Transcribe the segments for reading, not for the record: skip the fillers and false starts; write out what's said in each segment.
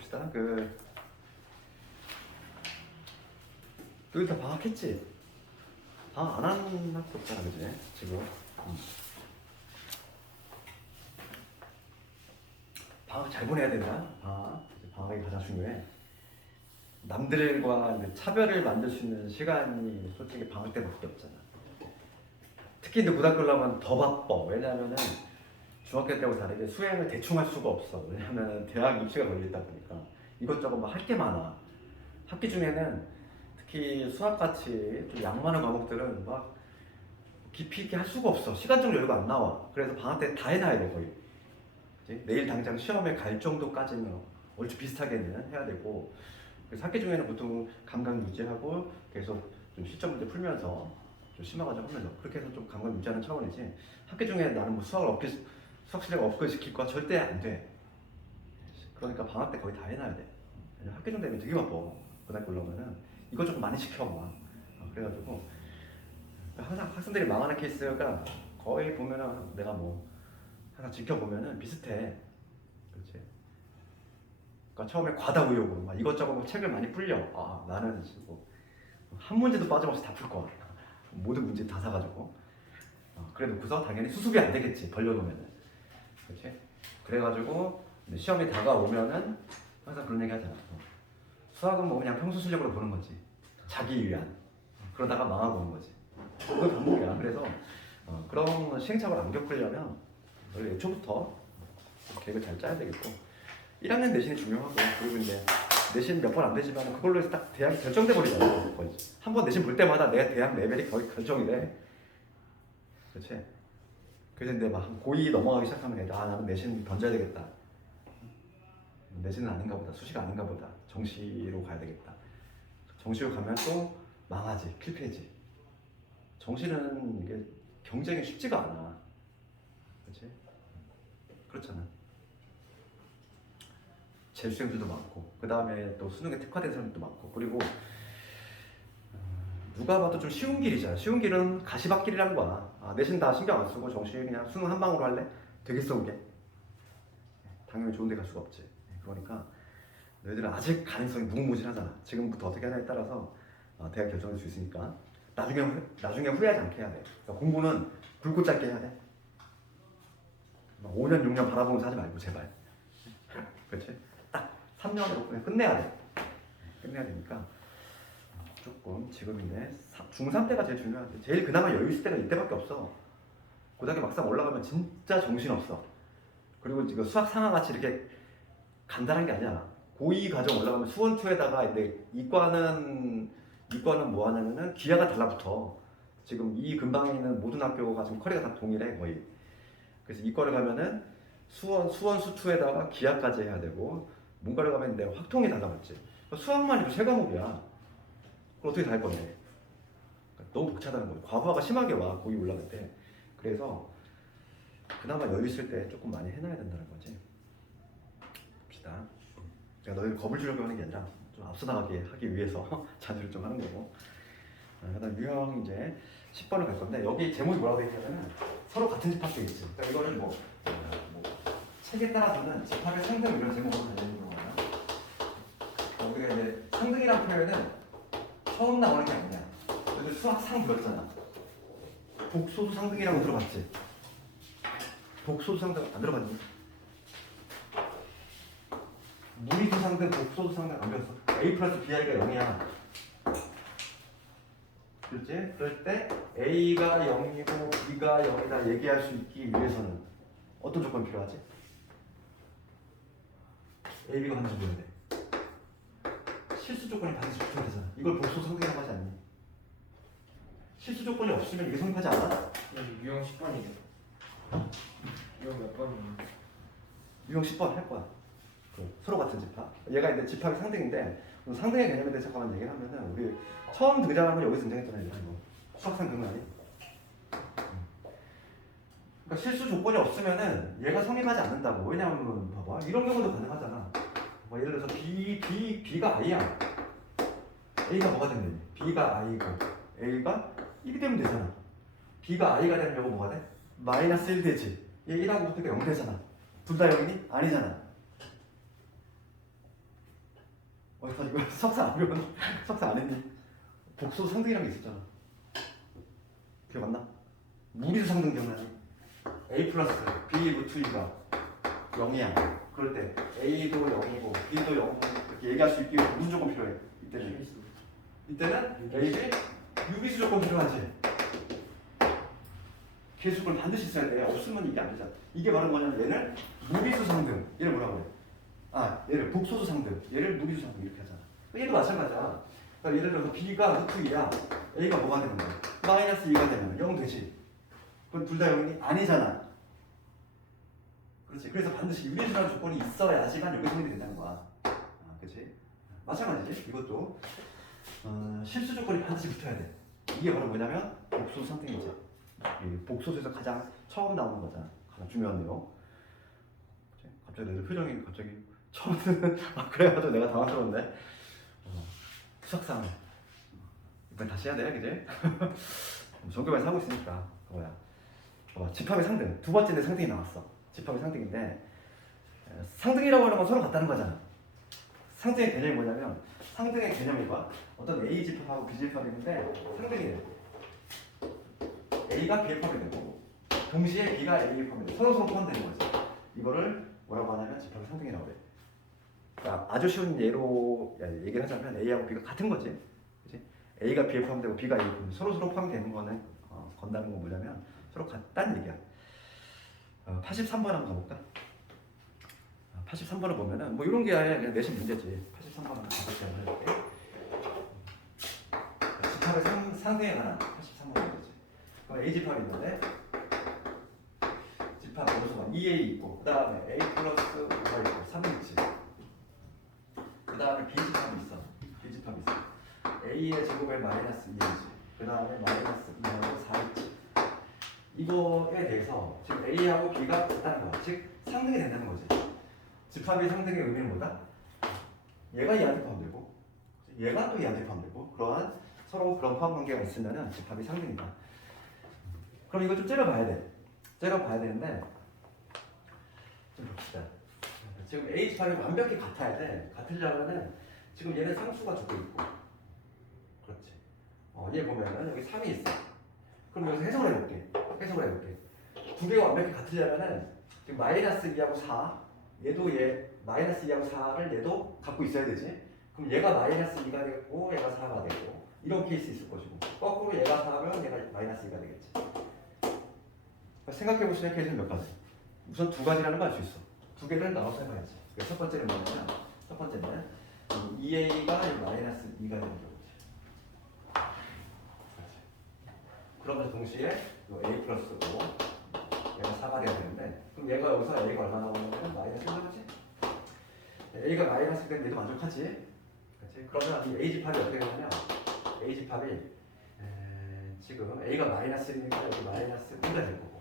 봅시다. 여기 다 방학했지? 방학 안 하는 학교 없잖아, 그지? 지금. 방학 잘 보내야 된다. 방학이 가장 중요해. 남들과 이제 차별을 만들 수 있는 시간이 솔직히 방학 때밖에 없잖아. 특히 이제 고등학교 올라가면 더 바빠. 왜냐하면은 중학교 때하고 다르게 수행을 대충 할 수가 없어. 왜냐하면 대학 입시가 걸리다 보니까 이것저것 막 할 게 많아. 학기 중에는 특히 수학같이 좀 양 많은 과목들은 막 깊이 있게 할 수가 없어. 시간적 여유가 안 나와. 그래서 방학 때 다 해놔야 돼, 거의. 그치? 내일 당장 시험에 갈 정도까지는 얼추 비슷하게는 해야 되고, 그래서 학기 중에는 보통 감각 유지하고 계속 좀 시점 문제 풀면서 좀 심화과정 하면서 그렇게 해서 좀 감각 유지하는 차원이지, 학기 중에 나는 뭐 수학 실력 업그레이드 거 절대 안 돼. 그러니까 방학 때 거의 다 해놔야 돼. 왜냐면 학기 중 되면 되게 바빠. 고등학교 올라오면은 이것 좀 많이 시켜 막. 그래가지고 항상 학생들이 망하는 케이스가 거의 보면은 내가 뭐 항상 지켜보면은 비슷해. 그렇지. 그러니까 처음에 과다 의욕으로 막 이것저것 뭐 책을 많이 불려. 나는 뭐한 문제도 빠짐없이 다 풀 거야. 모든 문제 다 사가지고. 그래놓고서 당연히 수습이 안 되겠지, 벌려놓으면은. 그렇지. 그래가지고 시험이 다가오면은 항상 그런 얘기 하잖아. 수학은 뭐 그냥 평소 실력으로 보는 거지. 자기 위한. 그러다가 망하고 오는 거지. 그게 반복이야. 그래서 그런 시행착오를 안 겪으려면 원래 애초부터 계획을 잘 짜야 되겠고, 1학년 내신이 중요하고, 그리고 이제 내신 몇 번 안 되지만 그걸로 해서 딱 대학이 결정돼 버리잖아. 거의 한 번 내신 볼 때마다 내 대학 레벨이 거의 결정이 돼. 그렇지? 그래서 이제 막 고2 넘어가기 시작하면 나는 내신 던져야 되겠다. 내신은 아닌가 보다. 수시가 아닌가 보다. 정시로 가야 되겠다. 정시로 가면 또 망하지. 필패지. 정시는 이게 경쟁이 쉽지가 않아. 그렇지? 그렇잖아. 재수생들도 많고, 그 다음에 또 수능에 특화된 사람들도 많고, 그리고 누가 봐도 좀 쉬운 길이잖아. 쉬운 길은 가시밭길이라는 거야. 내신 다 신경 안 쓰고 정시 그냥 수능 한 방으로 할래? 되겠어 그게? 당연히 좋은 데 갈 수가 없지. 그러니까 너희들은 아직 가능성이 무궁무진하잖아. 지금부터 어떻게 하냐에 따라서 대학 결정할 수 있으니까 나중에 후회하지 않게 해야 돼. 그러니까 공부는 굵고 짧게 해야 돼. 5년 6년 바라보면서 하지 말고 제발. 그렇지? 딱 3년으로 그냥 끝내야 돼. 끝내야 되니까 조금 지금 이제 중3 때가 제일 중요한데, 제일 그나마 여유 있을 때가 이때밖에 없어. 고등학교 막상 올라가면 진짜 정신없어. 그리고 지금 수학 상하같이 이렇게 간단한 게 아니야. 고2 과정 올라가면 수원2에다가 이제 이과는 뭐 하냐면은 기하가 달라붙어. 지금 이 근방에 있는 모든 학교가 지금 커리가 다 동일해 거의. 그래서 이과를 가면은 수원2에다가 기하까지 해야 되고, 문과를 가면 내가 확통이 달라붙지. 수학만 해도 세 과목이야. 그걸 어떻게 다 할 건데? 그러니까 너무 벅차다는 거예요. 과부하가 심하게 와, 고2 올라갈 때. 그래서 그나마 여유 있을 때 조금 많이 해놔야 된다는 거지. 봅시다. 그러니까 너희를 겁을 주려고 하는 게 아니라 좀 앞서 나가게 하기 위해서 자제를 좀 하는 거고. 그다음 유형 이제 10번을 갈 건데, 여기 제목이 뭐라고 되어 있냐면은 서로 같은 집합 되겠지. 그러니까 이거를 뭐 책에 따라서는 집합의 상등 이런 제목으로 달리는 거야. 우리가 이제 상등이라는 표현은 처음 나오는 게 아니야. 너희들 수학 상 들었잖아. 복소수 상등이라고 들어봤지? 복소수 상등 안 들어봤니? 무리수 상등, 복소수 상등 안 배웠어? A 플러스 BI가 0이야. 그렇지? 그럴 때 A가 0이고 B가 0이다 얘기할 수 있기 위해서는 어떤 조건이 필요하지? A, B가 반드시 보여야 돼. 실수 조건이 반드시 붙어야 되잖아. 이걸 복소수 상등이라고 하지 않니? 실수 조건이 없으면 이게 성립하지 않아? 유형 10번이래. 유형 몇 번이야? 유형 10번 할 거야. 서로 같은 집합. 얘가 이제 집합이 상등인데, 상등의 개념에 대해서 잠깐만 얘기를 하면은, 우리 처음 등장하면 여기서 등장했잖아요. 이거 수학 상등은 아니? 그러니까 실수 조건이 없으면은 얘가 성립하지 않는다고. 왜냐하면 봐봐, 이런 경우도 가능하잖아. 뭐 예를 들어서 B가 I야. A가 뭐가 되면 되니? B가 I고 A가 1이 되면 되잖아. B가 I가 되면 이거 뭐가 돼? 마이너스 1 되지. 얘 1하고 붙으니까 0 되잖아. 둘 다 0이니? 아니잖아. 어디서 이거 석사 안 배웠니? 석사 안 했니? 복소 상등이라는 게 있었잖아. 기억 안 나? 무리수 상등 기억나니? A 플러스 B 루트 2가 0이야. 그럴 때 A도 0이고 B도 0 이렇게 얘기할 수 있기 위해 무슨 조건 필요해? 이때는 A, B 유비수 조건 필요하지. 계수를 반드시 있어야 돼. 없으면 이게 안 되잖아. 이게 바로 뭐냐면 얘는 무비수 상등. 얘를 뭐라고 해? 아, 얘를 복소수 상등. 얘를 무비수 상등 이렇게 하잖아. 얘도 마찬가지야. 그러니까 예를 들어서 B가 루트 2야. A가 뭐가 되는 거야? 마이너스 2가 되면 0 되지. 그럼 둘 다 0이 아니잖아. 그렇지. 그래서 반드시 유리수라는 조건이 있어야지만 여기 성립이 된다는 거야. 아, 그렇지. 마찬가지지. 이것도 실수 조건이 반드시 붙어야 돼. 이게 바로 뭐냐면 복소수 상등이지. 이 복소수에서 가장 처음 나오는 거잖아. 가장 중요한 내용. 갑자기 내 표정이 갑자기 처음에는 그래가지고 내가 당황스러운데. 수학상 이번 다시 해야 돼, 그지? 전교반에서 하고 있으니까 그거야. 집합의 상등 두 번째 내 상등이 나왔어. 집합의 상등인데 상등이라고 하는 건 서로 같다는 거잖아. 상등의 개념이 뭐냐면 상등의 개념이 봐. 어떤 A 집합하고 B 집합이 있는데 상등이 돼. A가 B에 포함이 되고 동시에 B가 A에 포함이 돼. 서로 포함되는 거지. 이거를 뭐라고 하냐면 집합의 상등이라고 그래. 그러니까 아주 쉬운 예로 얘기를 하자면 A하고 B가 같은 거지. 그치? A가 B에 포함되고 B가 A에 포함되고 서로 포함이 되는 거는 건다는 건 뭐냐면 서로 같다는 얘기야. 83번 한번 가볼까? 83번을 보면은 뭐 이런 게 아니라 그냥 내신 문제지. 83번 한번 가볼게. 한번 해볼게. 집합의 상등에 관한 83번 문제지. 그럼 A 집합이 있는데 집합 어디서 봐? 2A 있고 그 다음에 A 플러스 5가 있고 3이 있지. 그 다음에 B 집합이 있어. B 집합이 있어. A의 제곱에 마이너스 2이지. 그 다음에 마이너스 2하고 4 있지. 이거에 대해서 지금 A하고 B가 같다는 거야. 즉 상등이 된다는 거지. 집합의 상등의 의미는 뭐다? 얘가 얘한테 포함되고 얘가 또 얘한테 포함되고 그러한 서로 그런 포함 관계가 있으면 집합이 상등이다. 그럼 이거 좀 째려봐야 돼. 째려봐야 되는데 좀 봅시다. 지금 A 집합이 완벽히 같아야 돼. 같으려면은 지금 얘는 상수가 두고 있고 그렇지. 얘 보면은 여기 3이 있어. 그럼 여기서 해석을 해볼게. 두 개가 완벽히 같으려면은 지금 마이너스 2하고 4 얘도 얘 마이너스 2하고 4를 얘도 갖고 있어야 되지. 그럼 얘가 마이너스 2가 되고 얘가 4가 되고 이런 케이스 있을 것이고 거꾸로 얘가 4면 얘가 마이너스 2가 되겠지. 생각해보시는 케이스는 몇 가지? 우선 두 가지라는 걸 알 수 있어. 두 개를 나눠서 해봐야지. 첫 번째는 뭐냐면 첫 번째는 2a가 마이너스 2가 되는 경우지. 그러면서 동시에 a 플러스 5 얘가 4가 돼야 되는데 그럼 얘가 여기서 a가 얼마 나오냐면 마이너스 1 나오지? a가 마이너스 되면 얘도 만족하지? 그렇지? 그러면 이 a 집합이 어떻게 되냐면 a 집합이 지금 a가 마이너스 1이니까 여기 마이너스 1가 될 거고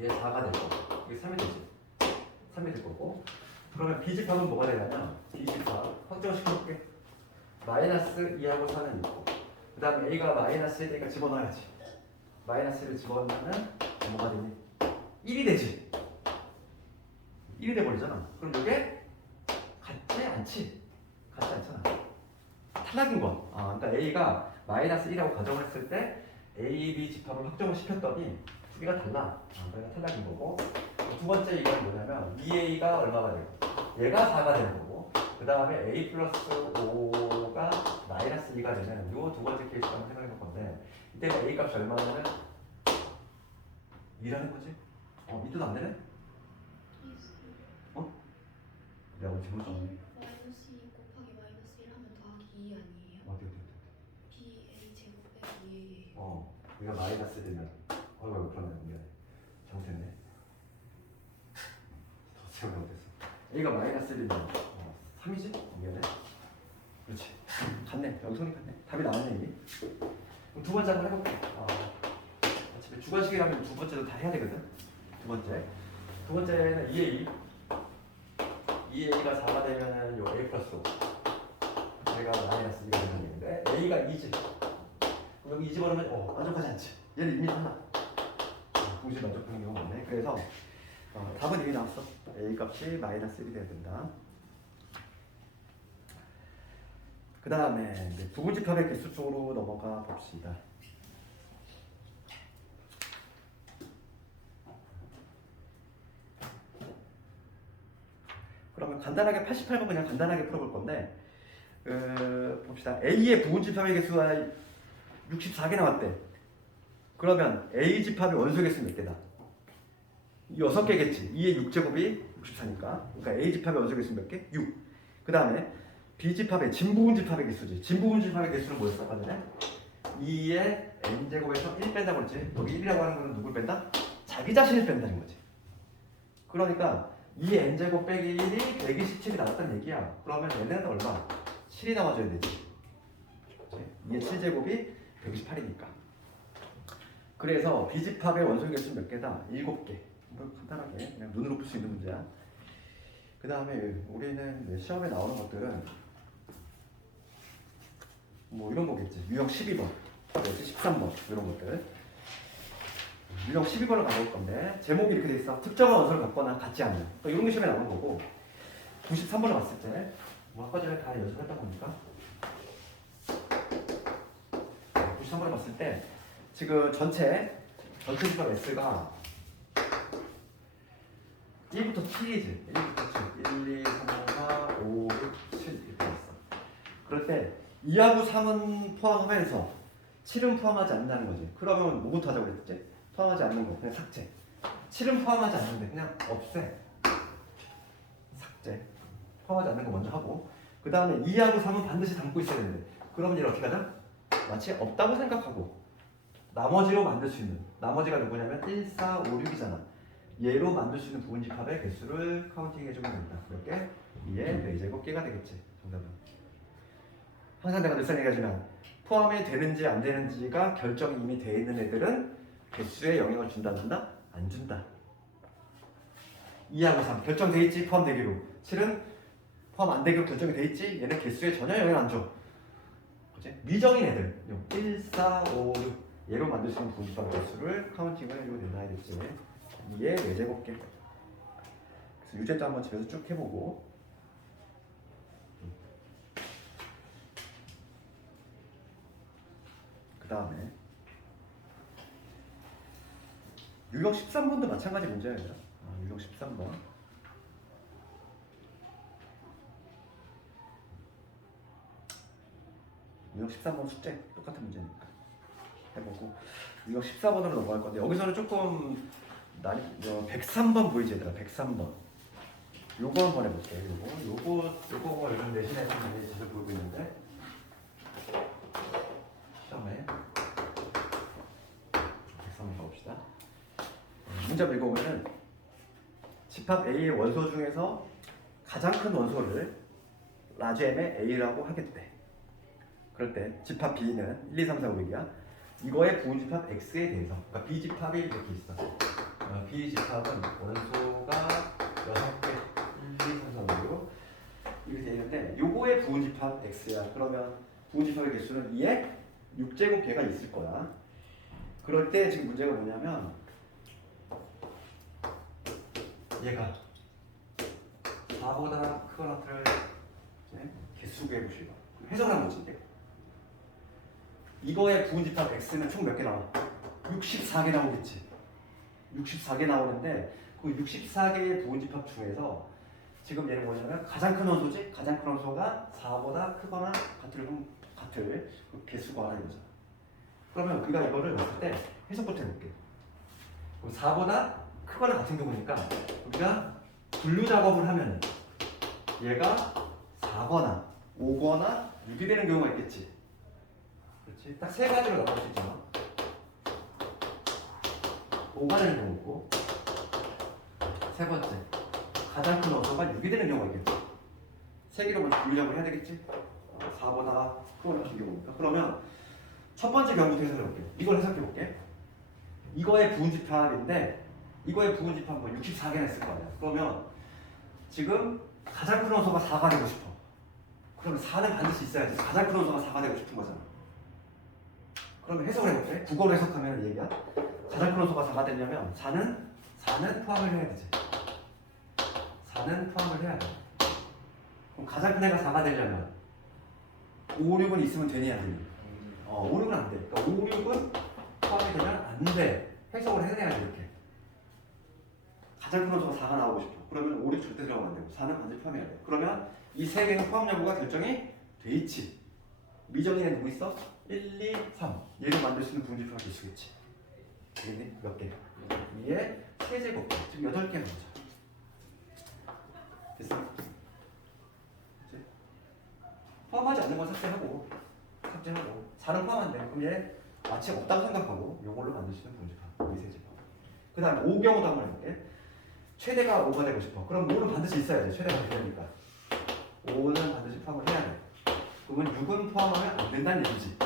얘 4가 될 거고 이게 3이 되지. 3이 될 거고 그러면 b 집합은 뭐가 되냐면 b 집합 확정시켜볼게. 마이너스 2하고 4는 있고 그 다음에 a가 마이너스 1이니까 집어넣어야지. 마이너스 1을 집어넣으면 뭐가 되니? 1이 되지. 1이 돼버리잖아. 그럼 이게 같지 않지? 같지 않잖아. 탈락인 거야. 그러니까 a가 마이너스 1하고 가정을 했을 때 a, b 집합을 확정을 시켰더니 두 개가 달라. 그러니까 탈락인 거고 두 번째 이건 뭐냐면 2a가 얼마가 되고 얘가 4가 되는 거고 그 다음에 a 플러스 5가 마이너스 2가 되면 이 두 번째 케이스 한번 생각해 볼 건데 이때가 a 값이 얼마냐면 2라는 거지? 이도 안 되네? 내가 어디 잘못 썼니? 마이너스 2 곱하기 마이너스 1 하면 더하기 2 아니에요? 어디 ba 제곱 빼기 2예요. 얘가 마이너스 되면 그러네. 미안해. 잘못했네. 더 생각 못했어. A가 마이너스 1이면 3이지? 미안해. 그렇지. 같네. 여기 손이 같네. 답이 나왔네 이게. 그럼 두 번째 한번 해볼게. 어차피 주관식이라면 두 번째도 다 해야 되거든. 두 번째는 2a가 4가 되면은 요 a 플러스 5 얘가 마이너스 2가 되는 얘기인데 a가 2지. 그럼 여기 2 집어넣으면 만족하지 않지. 얘는 이미 달라. 동시에 만족하는 경우가 많네. 그래서 답은 이미 나왔어. a 값이 마이너스 1이 돼야 된다. 그 다음에 부분집합의 개수 쪽으로 넘어가 봅시다. 그러면 간단하게 88번 그냥 간단하게 풀어볼 건데 봅시다. A의 부분집합의 개수가 64개 나왔대. 그러면 A 집합의 원소 개수 몇 개다? 6개겠지. 2의 6제곱이 64니까. 그러니까 A 집합의 원소 개수 몇 개? 6. 그 다음에 B 집합의 진부분 집합의 개수지. 진부분 집합의 개수는 뭐였어? 아까 전에 2의 n제곱에서 1 뺀다고 그랬지. 여기 1이라고 하는 건 누굴 뺀다? 자기 자신을 뺀다는 거지. 그러니까 2의 n제곱 빼기 1이 127이 나왔다는 얘기야. 그러면 얘는 얼마? 7이 나와줘야 되지. 2의 7제곱이 128이니까. 그래서 B집합의 원소 개수는 몇 개다? 7개. 뭐 간단하게 그냥 눈으로 풀 수 있는 문제야. 그 다음에 우리는 시험에 나오는 것들은 뭐 이런 거겠지. 유형 12번, 13번 이런 것들. 유형 12번을 가볼 건데 제목이 이렇게 돼 있어. 특정한 원소를 갖거나 같지 않는. 또 이런 게 시험에 나오는 거고. 93번을 봤을 때 뭐 아까 전에 다 연습했다 보니까 93번을 봤을 때 지금 전체 집합 S가 1부터 7이지. 1부터 7. 1, 2, 3, 4, 5, 6, 7 이렇게 있어. 그럴 때 2하고 3은 포함하면서 7은 포함하지 않는다는 거지. 그러면 뭐부터 하자고 그랬지? 포함하지 않는 거 그냥 삭제. 7은 포함하지 않는데 그냥 없애. 삭제. 포함하지 않는 거 먼저 하고 그 다음에 2하고 3은 반드시 담고 있어야 되는데 그러면 얘를 어떻게 하자? 마치 없다고 생각하고 나머지로 만들 수 있는 나머지가 누구냐면 1, 4, 5, 6이잖아. 얘로 만들 수 있는 부분집합의 개수를 카운팅 해주면 된다. 몇 개? 2의 4제곱개가 되겠지. 정답은. 항상 내가 늘상 얘기하지만 포함이 되는지 안 되는지가 결정이 이미 돼 있는 애들은 개수에 영향을 준다 안 준다? 안 준다. 2하고 3 결정돼 있지 포함되기로. 7은 포함 안 되기로 결정이 돼 있지 얘는 개수에 전혀 영향 안 줘. 그치? 미정인 애들 1, 4, 5, 6 얘로 만들 수 있는 부분집합 개수를 카운팅을 해주면 된다 알겠지? 2의 4제곱개. 그래서 유제도 한번 집에서 쭉 해보고 그 다음에 유형 13번도 마찬가지 문제야. 유형 13번 유형 13번 숙제 똑같은 문제니까 해보고 유형 14번으로 넘어갈 건데 여기서는 조금 103번 보이지 얘들아. 103번 요거 한번 해볼게. 요거 요즘 내신에 좀 많이 자주 보이고 있는데 시험에 103번 가봅시다. 문제 읽어보면은 집합 A의 원소 중에서 가장 큰 원소를 라지 M의 A라고 하겠대. 그럴 때 집합 B는 1, 2, 3, 4, 5, 6이야. 이거의 부분집합 X에 대해서 그러니까 B집합이 이렇게 있어. B집합은 원소가 6개 1, 2, 3, 4, 5, 6 이렇게 되어 있는데 요거의 부분집합 X야. 그러면 부분집합의 개수는 2의 6제곱개가 있을 거야. 그럴 때 지금 문제가 뭐냐면 얘가 4보다 크거나 같을 개수 구해 보시고 해석하는 거지. 이거의 부분집합 X는 총 몇 개 나와? 64개 나오겠지. 64개 나오는데 그 64개의 부분집합 중에서 지금 얘는 뭐냐면 가장 큰 원소지? 가장 큰 원소가 4보다 크거나 같을 그 개수가 하는 거잖아. 그러면 우리가 이거를 봤을 때 해석부터 해볼게. 4보다 크거나 같은 경우니까 우리가 분류 작업을 하면 얘가 4거나 5거나 6이 되는 경우가 있겠지. 그렇지? 딱 세 가지로 나올 수 있잖아. 5가 되는 경우고 세 번째 가장 큰 원소가 6이 되는 경우가 있겠지. 세 개로 먼저 분류 작업을 해야 되겠지. 4보다 크거나 같은 경우니까. 그러면 첫 번째 경우부터 해석해볼게. 이걸 해석해볼게. 이거의 부분집합인데 이거의 부분집합 뭐 64개나 있을 거 아니야. 그러면 지금 가장 큰 원소가 4가 되고 싶어. 그러면 4는 반드시 있어야지. 가장 큰 원소가 4가 되고 싶은 거잖아. 그러면 해석을 해볼게. 국어로 해석하면 얘기야. 가장 큰 원소가 4가 되려면 4는 포함을 해야 되지. 4는 포함을 해야 돼. 그럼 가장 큰 애가 4가 되려면 5, 6은 있으면 되니 안 되니? 5, 6은 안 돼. 그러니까 5, 6은 포함이 되면 안 돼. 해석을 해내야지 이렇게. 가장 큰 원소가 4가 나오고 싶어. 그러면 5, 6 절대 들어가면 안 되고 4는 반드시 포함해야 돼. 그러면 이 세 개는 포함 여부가 결정이 돼 있지. 미정인에 누구 있어? 1, 2, 3. 얘를 만들 수 있는 분집합이 있겠지. 되겠니? 몇 개? 2에 세제곱. 지금 8개 나오죠. 됐어? 그치? 포함하지 않는 건 삭제하고 4는 포함 안 돼. 그럼 얘 마치 없다고 생각하고 이걸로 만들 수 있는 분집합. 이 세제곱. 그 다음에 5 경우도 한번 해볼게. 최대가 5가 되고 싶어. 그럼 5는 반드시 있어야 돼. 최대가 되니까. 5는 반드시 포함을 해야 돼. 그러면 6은 포함하면 안 된다는 얘기지.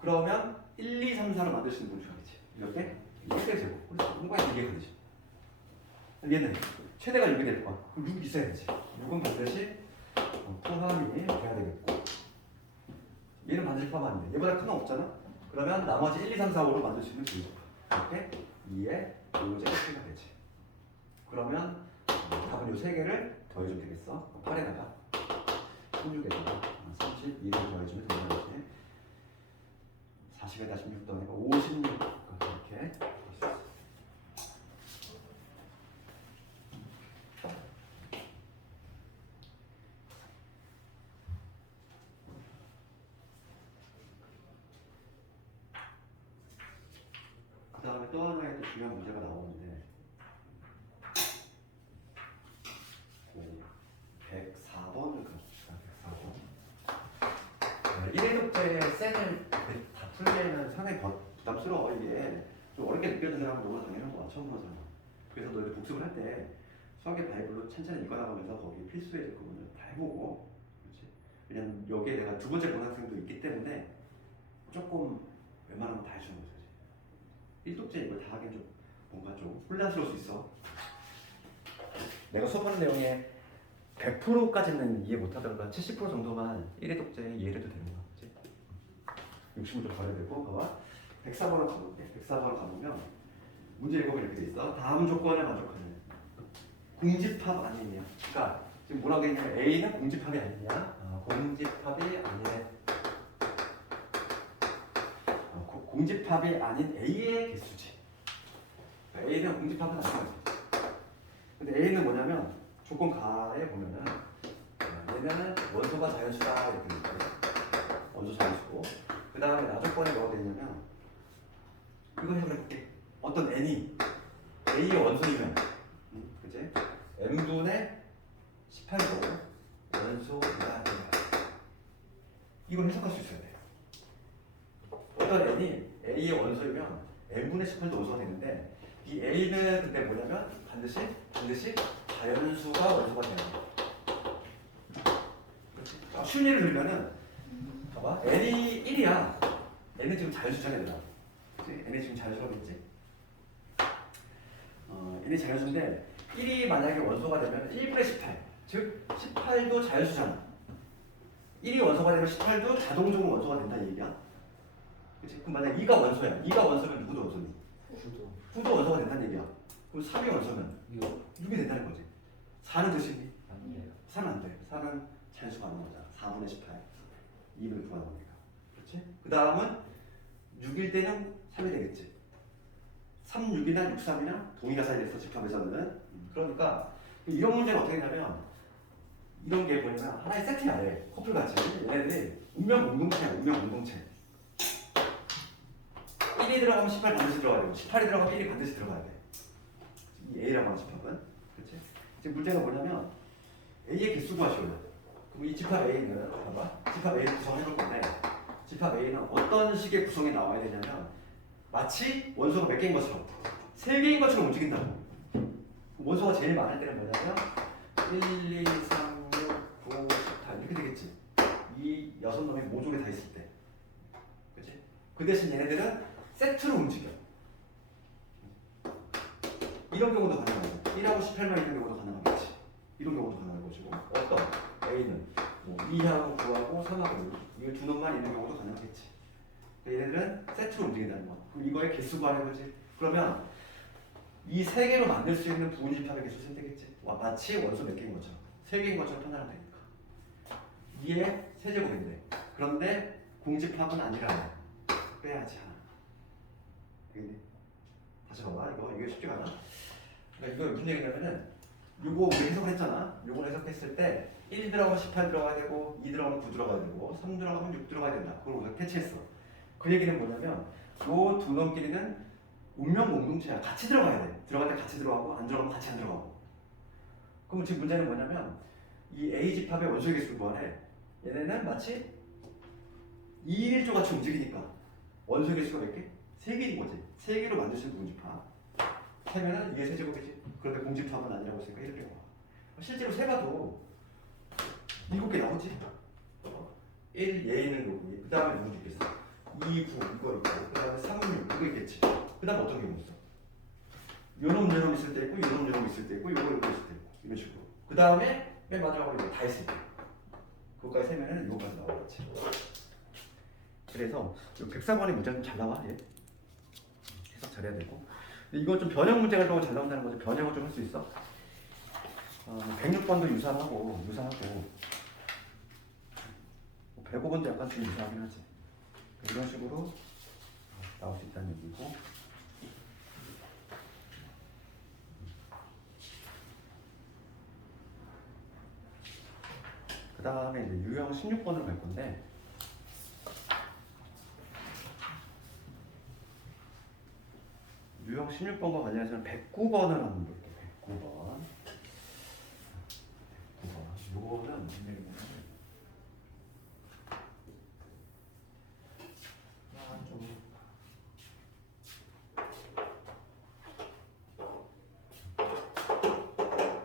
그러면 1, 2, 3, 4를 만들 수 있는 분집합이지. 몇 개? 1개 제곱. 그래서 뭔가 2개가 되지. 얘는 최대가 6이 될 거야. 그럼 6이 있어야지. 6은 반드시 포함이 돼야 되겠고. 얘는 반드시 포함 안 돼. 얘보다 큰 건 없잖아. 그러면 나머지 1, 2, 3, 4, 5를 만들 수 있는 분집합. 이렇게 2에 5제곱가 되지. 그러면 답은 요 세 개를 더해주면 되겠어. 8에다가 16에다가 32를 더해주면 되는 거지. 40에다 16 더하니까 56 이렇게 그 다음에 또 하나의 또 중요한 문제가 나오는데 104번을 가봅시다. 104번. 1회 독재의 셈을 다 풀기에는 상당히 부담스러워. 이게 좀 어렵게 느껴지는 사람은 너무 당연한 거야. 처음 보는 사람. 그래서 너희들 복습을 할 때 수학의 바이블로 천천히 읽어나가면서 거기 필수의 부분을 다 해보고, 그렇지? 왜냐면 여기에 내가 두 번째 고등학생도 있기 때문에 조금 웬만하면 다 해주는 거지. 1독재 이걸 다 하기엔 좀 뭔가 좀 혼란스러울 수 있어. 내가 수업하는 내용에 100%까지는 이해 못하더라도 70% 정도만 1회 독재에 이해해도 되는 거야. 그치? 욕심을 좀 버려야 되고. 봐봐. 104번을 가볼게. 104번을 가보면 문제 읽어보면 이렇게 돼 있어. 다음 조건에 만족하는 공집합 아니냐. 그러니까 지금 뭐라고 했냐면 A는 공집합이 아니냐. 공집합이 아니네. 공집합이 아닌 A의 개수지. 그러니까 A는 공집합은 아니야. 근데 A는 뭐냐면 조건 가에 보면은 얘는 원소가 자연수다 이렇게 돼 있거든. 원소 자연수고. 그 다음에 나조건에 뭐가 되냐면 이거 해볼게. 어떤 n이 A의 원소이면, 그치? n분의 18도 원소이다. 이걸 해석할 수 있어야 돼. 어떤 n이 A의 원소이면 n분의 18도 원소가 되는데 이 A는 근데 뭐냐면 반드시 자연수가 원소가 되는 거야. 쉬운 예를 들면은 봐봐. n이 1이야. n은 지금 자연수잖아 얘들아. 그치? n이 지금 자연수라겠지? n이 자연수인데 1이 만약에 원소가 되면 1분의 18. 즉 18도 자연수잖아. 1이 원소가 되면 18도 자동적으로 원소가 된다 이 얘기야. 그치? 그럼 만약 2가 원소야. 2가 원소면 누구도 원소니? 후도 원소가 된다는 얘기야. 그럼 3이 원소면 6이 된다는 거지. 4는 되시니? 4는 안 돼. 4는 자연수가 안 나오잖아. 4분의 18. 2분의 9가 나오니까. 그렇지? 그 다음은 6일 때는 3이 되겠지. 3, 6이나 6, 3이나 동의가 사이에서 집합에서는. 그러니까 이런 문제는 어떻게 했냐면 이런 게 뭐냐면 하나의 세트야. 얘. 커플같이. 얘네들이 운명 공동체야. 운명 공동체. 1이 들어가면 18 반드시 들어가야 되고 18이 들어가면 1이 반드시 들어가야 돼. 이 A라고 하는 집합은. 그렇지? 지금 문제가 뭐냐면 A의 개수 구하시오라. 그럼 이 집합 A는 봐봐. 집합 A를 구성을 해볼 건데 집합 A는 어떤 식의 구성이 나와야 되냐면 마치 원소가 몇 개인 것처럼 3개인 것처럼 움직인다고. 원소가 제일 많을 때는 뭐냐면 1, 2, 3, 6, 9, 18 이렇게 되겠지. 이 6놈이 모조리 다 있을 때. 그렇지? 그 대신 얘네들은 세트로 움직여. 이런 경우도 가능하고 1하고 18만 있는 경우도 가능하겠지. 이런 경우도 가능할 것이고 어떤 A는 뭐 2하고 9하고 3하고 6 이 두 놈만 있는 경우도 가능하겠지. 얘네들은 세트로 움직인다는 거. 그럼 이거의 개수 구하는 거지. 그러면 이 세 개로 만들 수 있는 부분집합의 개수 쓰면 되겠지. 마치 원소 몇 개인 것처럼 3개인 것처럼 판단하면 되니까 위에 세제곱인데 그런데 공집합은 아니라 빼야지 하나. 되겠니? 다시 봐봐. 이거 쉽지가 않아. 그러니까 이거 무슨 얘기냐면은 요거 우리 해석을 했잖아. 요걸 해석했을 때 1 들어가면 18 들어가야 되고 2 들어가면 9 들어가야 되고 3 들어가면 6 들어가야 된다. 그걸 우리가 캐치했어. 그 얘기는 뭐냐면 요 두 놈끼리는 운명 공동체야. 같이 들어가야 돼. 들어갈 때 같이 들어가고 안 들어가면 같이 안 들어가고. 그럼 지금 문제는 뭐냐면 이 A 집합의 원소의 개수를 구하래. 얘네는 마치 2, 1조 같이 움직이니까 원소의 개수가 몇 개? 3개인 거지. 3개로 만들 수 있는 공집합. 세면은 이게 세제곱이지. 그런데 공집합은 아니라고 했으니까 이렇게 와. 실제로 세봐도 7개 나오지. 1 얘는 요거. 그 다음에 누구 있겠어? 2, 9 이거 있고 그 다음에 3, 6 이거 있겠지. 그 다음에 어떤 경우 있어? 요놈 있을 때 있고 요놈 있을 때 있고 요거 있을 때 있고 이런 식으로. 그 다음에 맨 마지막으로 이거 다 있을 때. 그거까지 세면은 요거까지 나오겠지. 그래서 요 104번의 문제가 좀 잘 나와. 얘. 해석 잘해야 되고. 근데 이건 좀 변형 문제가 좀 잘 나온다는 거죠. 변형을 좀 할 수 있어. 106번도 유사하고 105번도 약간 좀 유사하긴 하지. 이런 식으로 나올 수 있다는 얘기고. 그 다음에 이제 유형 16번으로 갈 건데, 유형 16번과 관련해서는 109번을 한번 볼게요. 109번. 109번. 요거는 무슨 얘기냐면,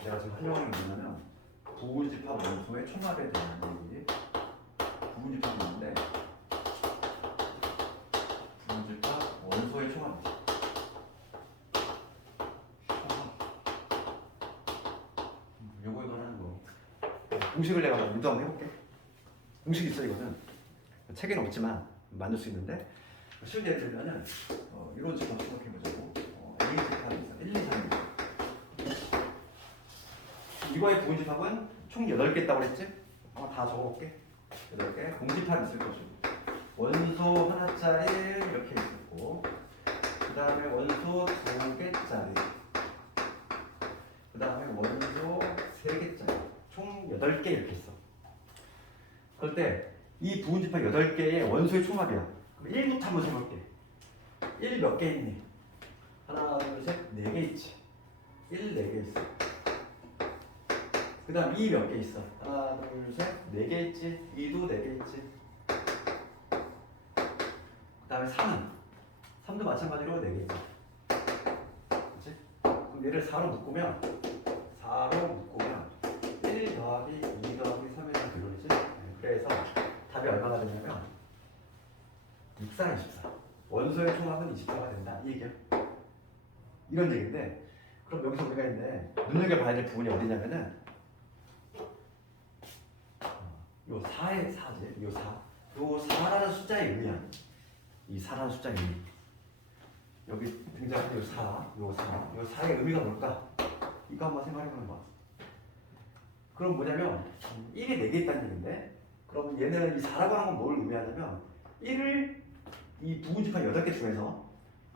내가 지금 하려고 하는 게 뭐냐면, 부분집합 원소의 총합에 대한 얘기. 부분집합이 있는데, 부분집합 원소의 총합. 이거는 뭐 공식을 내가 유도 한번 해볼게. 공식 있어. 이거는 책에는 없지만 만들 수 있는데, 쉬운 예를 들면은 이런 집합 생각해보자고. A 집합이 있어. 1, 2, 3. 이거의 부분집합은 총 8개 있다고 그랬지? 다 적어볼게. 8개. 공집합이 있을 것이고, 원소 하나짜리 이렇게 있었고, 그 다음에 원소 2개짜리, 그 다음에 원소 3개짜리, 총 8개 이렇게 있어. 그럴 때 이 부분집합 8개의 원소의 총합이야. 그럼 1부터 한번 세볼게. 1 몇 개 있니? 하나, 둘, 셋, 4개 있지. 1, 4개 있어. 그 다음 2 몇 개 있어? 하나, 둘, 셋, 4개 있지. 2도 4개 있지. 그 다음에 3도 마찬가지로 4개 있지. 그치? 그럼 얘를 4로 묶으면 1 더하기 2 더하기 3에 대한 비율이지. 그래서 답이 얼마나 되냐면 6, 24. 원소의 총합은 24가 된다. 이 얘기야. 이런 얘기인데, 그럼 여기서 우리가 이제 눈여겨봐야 될 부분이 어디냐면은 요 4의 4지. 요 4. 요 4라는 숫자의 의미야. 이 4라는 숫자의 의미. 여기 등장하는 요 4, 요 4. 요 4의 의미가 뭘까? 이거 한번 생각해보는 거야. 그럼 뭐냐면 1이 4개 있다는 얘기인데, 그럼 얘는 이 4라고 하는 건 뭘 의미하냐면 1을 이 부분집합 8개 중에서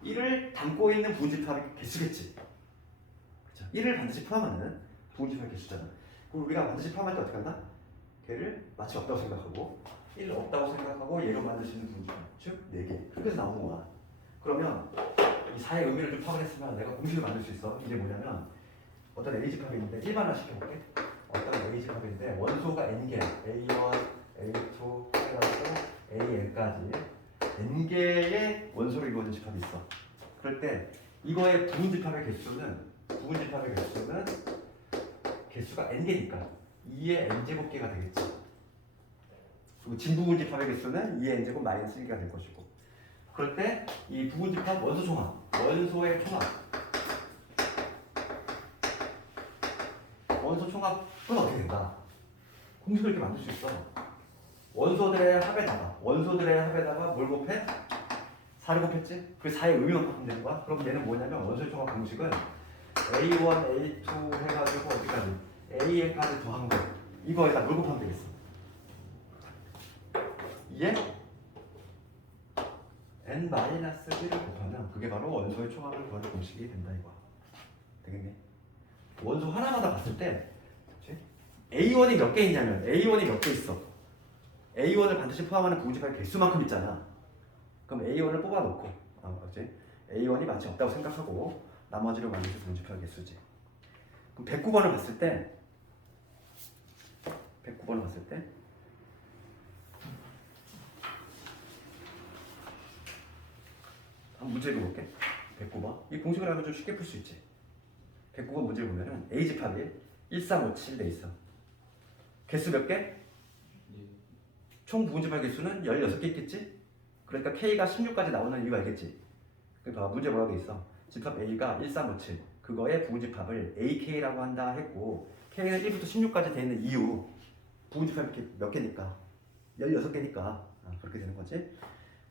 1을 담고 있는 부분집합의 개수겠지. 그렇죠? 1을 반드시 포함하는 부분집합의 개수잖아. 그럼 우리가 반드시 포함할 때 어떻게 한다? 걔를 마치 없다고 생각하고 1 없다고 생각하고 얘로 만들 수 있는 부분집합, 즉 4개. 그렇게 해서 나오는 거야. 그러면 이 4의 의미를 좀 파악을 했으면 내가 공식을 만들 수 있어. 이게 뭐냐면 어떤 A집합이 있는데 일반화 시켜볼게. 어떤 A집합인데 원소가 N개, A1, A2 해가지고 AN까지 N개의 원소로 이루어진 집합이 있어. 그럴 때 이거의 부분집합의 개수가 N개니까 2의 N제곱개가 되겠지. 그리고 진부분집합의 개수는 2의 N제곱 마이너스 1개가 될 것이고, 그럴 때 이 부분집합 원소 총합, 원소의 총합, 원소 총합은 어떻게 된다? 공식을 이렇게 만들 수 있어. 원소들의 합에다가 뭘 곱해? 4를 곱했지? 그 4의 의미만 바꾸면 되는 거야? 그럼 얘는 뭐냐면 원소의 총합 공식은 A1, A2 해가지고 어디까지? AN까지 더한 거. 이거에다 뭘 곱하면 되겠어? 이에 n-1을 곱하면 그게 바로 원소의 총합을 구하는 공식이 된다 이거야. 되겠네. 원소 하나마다 봤을 때 그치? A1이 몇 개 있냐면 A1이 몇 개 있어. A1을 반드시 포함하는 부분집합의 개수만큼 있잖아. 그럼 A1을 뽑아놓고 그치? A1이 마치 없다고 생각하고 나머지를 완전히 부분집합의 개수지. 그럼 109번을 봤을 때 109번을 봤을 때 한번 문제 읽어볼게. 109번. 이 공식을 알면 좀 쉽게 풀 수 있지. 109번 문제를 보면은 A집합이 1357 돼 있어. 개수 몇 개? 예. 총 부분집합 개수는 16개 있겠지? 그러니까 K가 16까지 나오는 이유 알겠지? 그러니까 문제 뭐라고 돼 있어? 집합 A가 1357 그거의 부분집합을 AK라고 한다 했고 K는 1부터 16까지 돼 있는 이유 부분집합이 몇 개니까? 16개니까 그렇게 되는 거지?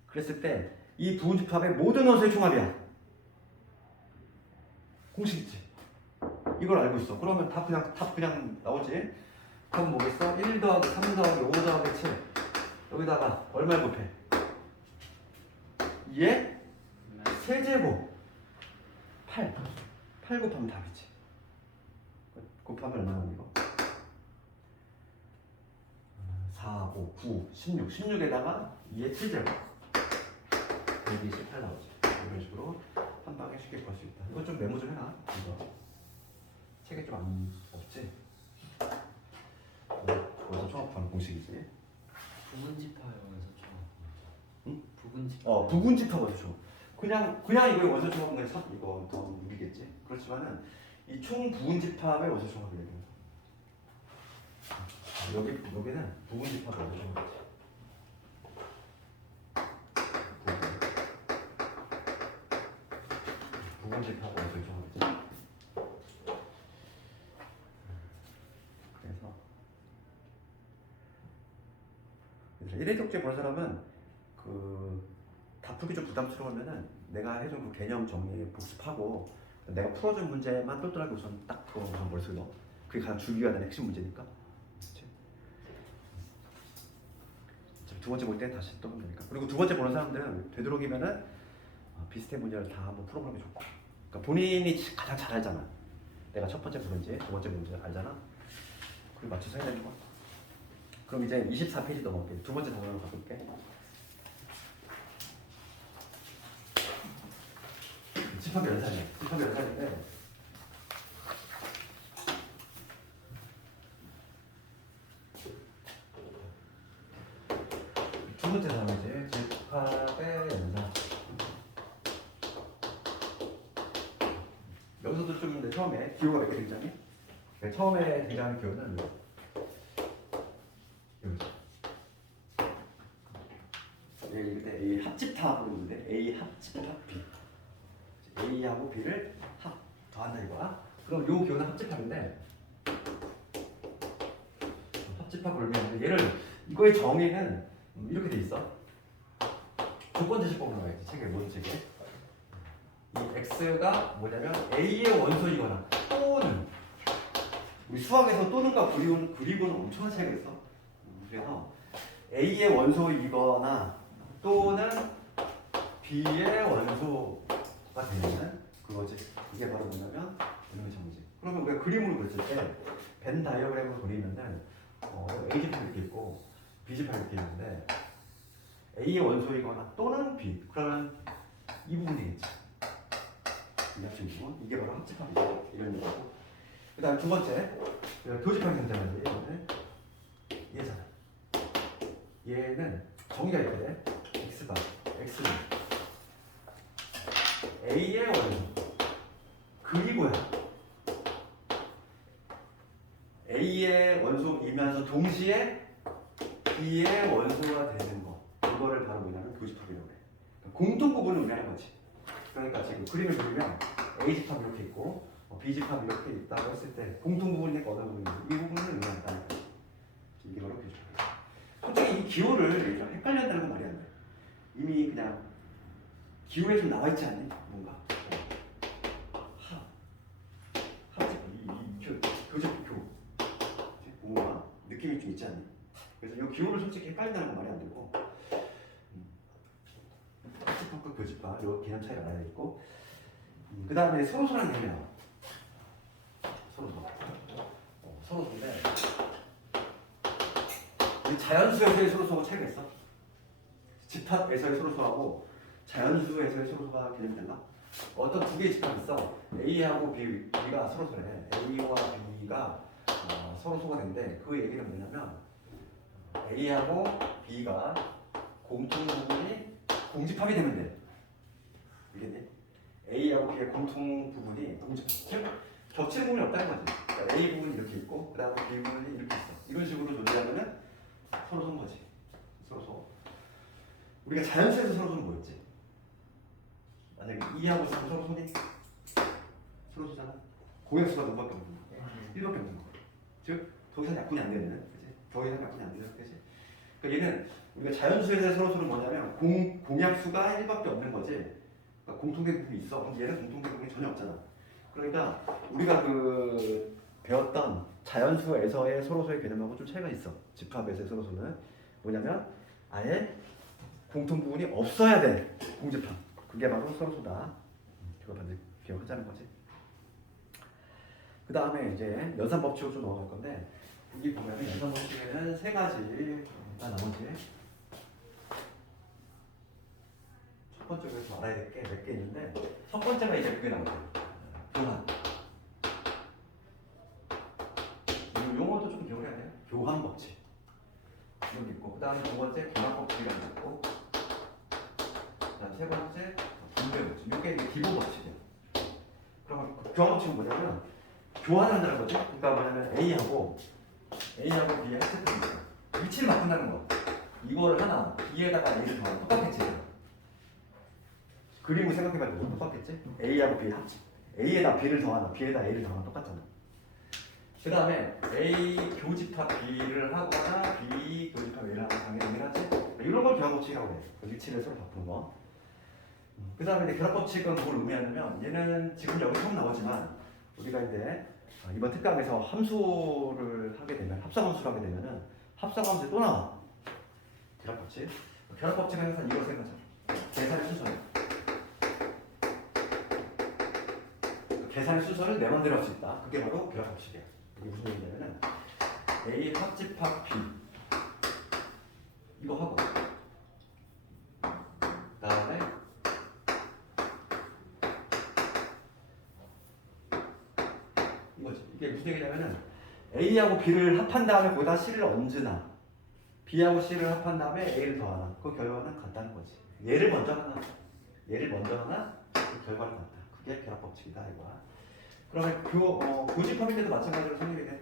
그랬을 때 이 부분집합의 모든 원소의 총합이야. 공식 있지? 이걸 알고 있어. 그러면 답 그냥 나오지? 답은 뭐겠어? 1 더하기 3 더하기 5 더하기 7 여기다가 얼마를 곱해? 2에 세제곱 8 곱하면 답이지. 곱하면 얼마나 이거? 4, 5, 9, 16 16에다가 2에 7제곱 128 나오지. 이런 식으로 한 방에 쉽게 구할 수 있다. 이거 좀 메모 좀 해놔. 이거 책에 좀 안 없지? 원소 총합하는 공식이지. 부분집합의 원소 총합. 응? 부분집합. 부분집합 원소 총합. 그냥 이거 원소 총합은 그냥 이거 더 무리겠지. 그렇지만은 이 총 부분집합의 원소 총합을 얘기해서 여기는 부분집합의 원소 총합이지. 부분집합 원소 총합이지. 그래서 1회 독재 보는 사람은 다 풀기 좀 부담스러우면은 내가 해준 그 개념 정리 복습하고 내가 풀어준 문제만 똘똘하게 우선 딱 그거 우선 머릿속에 넣어. 그게 가장 줄기가 되는 핵심 문제니까. 그치? 두 번째 볼 때 다시 또 하면 되니까. 그리고 두 번째 보는 사람들은 되도록이면은 비슷한 문제를 다 한번 풀어보는 게 좋고. 그러니까 본인이 가장 잘 알잖아. 내가 첫 번째 문제, 두 번째 문제 알잖아. 그리고 맞춰서 해야 되는 거야. 그럼 이제 24페이지 넘어갈게. 두 번째 단어로 바꿀게. 집합 연산이야. 집합 연산인데 두 번째 단어지. 집합의 연산. 여기서도 좀 근데 처음에 기호가 몇 개 등장해? 처음에 등장하는 기호는 A 합집합으로 있는데 A 합집합 B A하고 B를 더한다 이거야. 그럼 요 기호는 합집합인데 합집합을 의미하는데 얘를 이거의 정의는 이렇게 돼 있어. 조건제시법으로 나와있지 책에 모든 책에. 이 X가 뭐냐면 A의 원소이거나 또는 우리 수학에서 또는과 그리고는 엄청난 차이가 있어. 그래서 A의 원소이거나 또는 B의 원소가 되는 그거지. 그게 바로 뭐냐면 이런 정지. 그러면 우리가 그림으로 그렸을 때 벤 다이어그램을 그리면은 A집합 이렇게 있고 B집합 이렇게 있는데 A의 원소이거나 또는 B 그러면 이 부분이겠지. 이 합친 부분 이게 바로 합집합이죠. 이런 얘기고. 그다음 두 번째 교집합이 등장하지. 이거는 얘잖아. 얘는 정의가 이렇게 돼. X바 X는 A의 원소 그리고야 A의 원소이면서 동시에 B의 원소가 되는 거 이거를 바로 뭐냐면 교집합이라고 해. 공통 부분을 의미하는 거지. 그러니까 지금 그림을 그리면 A집합 이렇게 있고 B집합 이렇게 있다고 했을 때 공통 부분이니까 어느 부분인지 이 부분을 의미한다는 거지. 이게 바로 교집합. 솔직히 이 기호를 헷갈린다는 건 말이 안 돼. 이미 그냥 기호에 좀 나와 있지 않니? 뭔가 교집교 뭔가 느낌이 좀 있지 않니? 그래서 이 기호를 솔직히 헷갈린다는 건 말이 안 되고 집합과 교집합 요 개념 차이가 알아야 되고 그 다음에 서로소라는 개념이 나와. 서로소인데 이 자연수에서의 서로소하고 차이가 있어. 집합에서의 서로소하고 자연수에서의 서로소가 개념이 달라. 어떤 두 개의 집합이 있어. A하고 B가 서로소래. A와 B가 서로소가 되는데 그 얘기는 뭐냐면 A하고 B가 공통 부분이 공집합이 되면 돼. 이게 A하고 B의 공통 부분이 공집합. 즉 겹치는 부분이 없다는 거지. 그러니까 A 부분이 이렇게 있고 그 다음에 B 부분이 이렇게 있어. 이런 식으로 존재하면은 서로소인 거지. 서로소. 우리가 자연수에서 서로소는 뭐였지? 만약에 2하고 3 서로소니? 서로소잖아. 공약수가 누구밖에 없는 거야? 1밖에 없는 거야. 즉 더 이상 약분이 안 되는, 그치? 더 이상 약분이 안 되는, 그치? 그러니까 얘는 우리가 자연수에서의 서로소는 뭐냐면 공약수가 1밖에 없는 거지. 그러니까 공통된 부분이 있어. 근데 얘는 공통된 부분이 전혀 없잖아. 그러니까 우리가 그 배웠던 자연수에서의 서로소의 개념하고 좀 차이가 있어. 집합에서의 서로소는 뭐냐면 아예 공통 부분이 없어야 돼. 공집합. 그게 바로 서로소다. 그걸 반드시 기억하자는 거지. 그 다음에 이제 연산법칙으로 좀 넘어갈 건데 여기 보면 연산법칙에는 세 가지가 나머지 첫 번째로 해서 알아야 될 게 몇 개 있는데 첫 번째가 이제 그게 나오죠. 교환. 이 용어도 좀 기억을 해야 돼요. 교환 법칙. 이런 게 있고 그 다음에 두 번째 교환 법칙이라는 게 있고 그 다음 세 번째 분배 법칙. 이게 이제 기본 법칙이에요. 그러면 그 교환 법칙은 뭐냐면 교환한다는 거지. 그러니까 뭐냐면 A하고 B의 합체점이 있어. 위치를 바꾼다는 거. 이거를 하나 B에다가 A를 더하면 똑같겠지. 그림을 생각해봐도 똑같겠지? A하고 B의 합체. A에다 B를 더하나 B에다 A를 더하나 똑같잖아. 그 다음에 A 교집합 B를 하거나 B 교집합 A를 하거나 당연히 동일하지? 이런 걸 결합법칙이라고 해. 위치를 서로 바꾸는 거. 그 다음에 이제 결합법칙은 뭘 의미하냐면 얘는 지금 여기 처음 나오지만 우리가 이제 이번 특강에서 함수를 하게 되면 합성함수를 하게 되면은 합성함수에 또 나와. 결합법칙. 결합법칙은 항상 이걸 생각하자. 계산의 순서예요. 계산의 순서를 내 맘대로 할 수 있다. 그게 바로 결합법칙이야. 이게 무슨 얘기냐면은 A 합집합 B 이거 하고 그다음에 이거지. 이게 무슨 얘기냐면은 A하고 B를 합한 다음에 거기다 C를 얹으나 B하고 C를 합한 다음에 A를 더하나 그 결과는 같다는 거지. 얘를 먼저 하나 그 결과는 같다. 그게 결합법칙이다 이거야. 그러면 교집합인데도 마찬가지로 성립이 돼.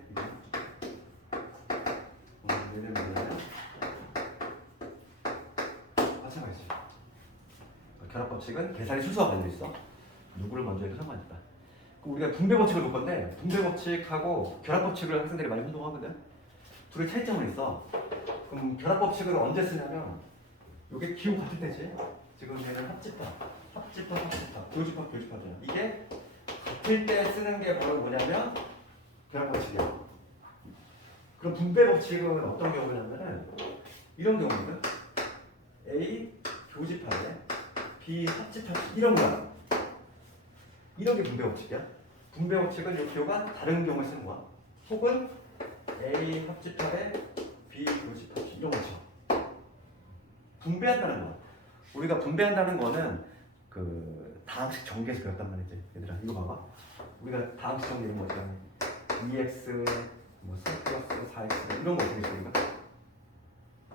얘는 뭐냐면 마찬가지지. 결합법칙은 계산의 순서가 달려 있어. 누구를 먼저 해도 상관없다. 그럼 우리가 분배법칙을 볼 건데 분배법칙하고 결합법칙을 학생들이 많이 혼동하거든. 둘의 차이점은 있어. 그럼 결합법칙을 언제 쓰냐면 이게 기호 같을 때지. 지금 얘는 합집합, 교집합이야. 이게 같을 때 쓰는 게 바로 뭐냐면 결합법칙이야. 그럼 분배법칙은 어떤 경우냐면은 이런 경우거든. A 교집합에 B 합집합 이런 거야. 이런 게 분배법칙이야. 분배법칙은 이 기호가 다른 경우에 쓰는 거야. 혹은 A 합집합에 B 교집합 이런 거죠. 분배한다는 거. 우리가 분배한다는 거는 그 다항식 전개에서 배웠단 말이지. 얘들아 이거 봐봐. 우리가 다항식 전개 이런 거 있잖아. 2x 뭐 4 플러스 4x 이런 거 어떻게 써 우리가?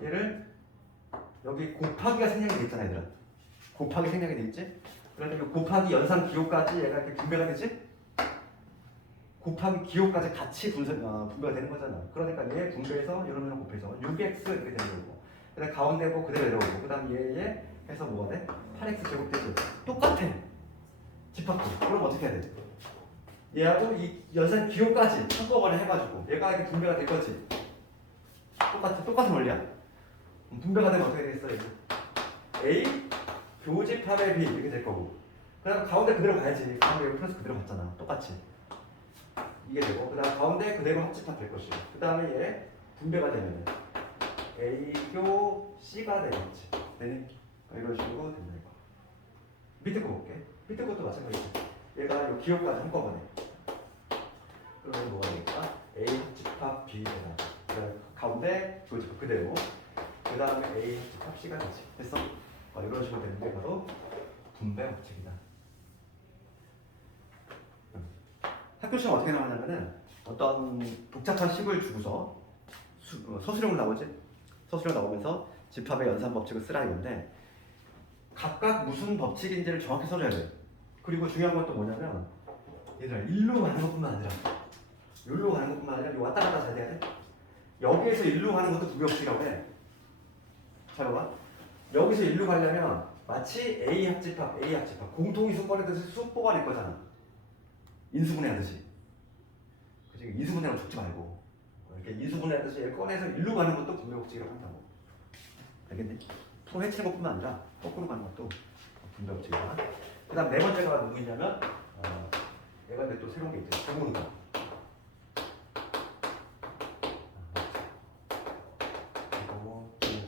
얘를 여기 곱하기가 생략이 돼 있잖아 얘들아. 곱하기 생략이 돼 있지? 그러니까 곱하기 연산 기호까지 얘가 이렇게 분배가 되지? 곱하기 기호까지 같이 분배가 되는 거잖아. 그러니까 얘 분배해서 이러면 곱해서 6x 이렇게 되는 거고. 그다음 가운데 거 그대로 내려오고. 그다음 얘 해서 뭐가 돼? 8x 제곱 되지. 똑같아. 집합도. 그럼 어떻게 해야 돼? 얘하고 이 연산 기호까지 한꺼번에 해가지고 얘가 이렇게 분배가 될 거지. 똑같은 원리야. 분배가 되면 어떻게 되겠어? 얘는? A 교집합의 B 이렇게 될 거고. 그다음 가운데 그대로 가야지. 가운데 여기 플러스 그대로 갔잖아. 똑같이. 이게 되고 그다음 가운데 그대로 합집합 될 것이고. 그다음에 얘 분배가 되면 A교 C가 되겠지. 되니? 이런 식으로 된다 이거. 밑에 거 볼게. 밑에 것도 마찬가지야. 얘가 이 기호까지 한꺼번에. 그러면 뭐가 되겠다? A 집합 B 되다. 그다음 가운데 교집합 그대로. 그 다음에 A 집합 C가 되지. 됐어? 이런 식으로 되는데 바로 분배 법칙이다. 학교 시험 어떻게 나오냐면은 어떤 복잡한 식을 주고서 서술형으로 나오지? 서술형 나오면서 집합의 연산 법칙을 쓰라 이건데 각각 무슨 법칙인지를 정확히 써줘야 돼. 그리고 중요한 것도 뭐냐면 얘들아 일로 가는 것뿐만 아니라 여기로 가는 것뿐만 아니라 이 왔다 갔다 잘 돼야 돼. 여기에서 일로 가는 것도 분배법칙이라고 해. 잘 봐봐. 여기서 일로 가려면 마치 A 합집합, A 합집합 공통이수권이듯이 수법관일 거잖아. 인수분해하듯이. 그치? 인수분해하고 죽지 말고 이렇게 인수분해하듯이 얘를 꺼내서 일로 가는 것도 분배법칙이라고 한다고. 알겠니? 서로 해치는 것뿐만 아니라 거꾸로 가는 것도 분배법칙이다. 그 다음 네 번째가 누구냐면 얘가 근데 또 새로운 게 있죠. 드물가.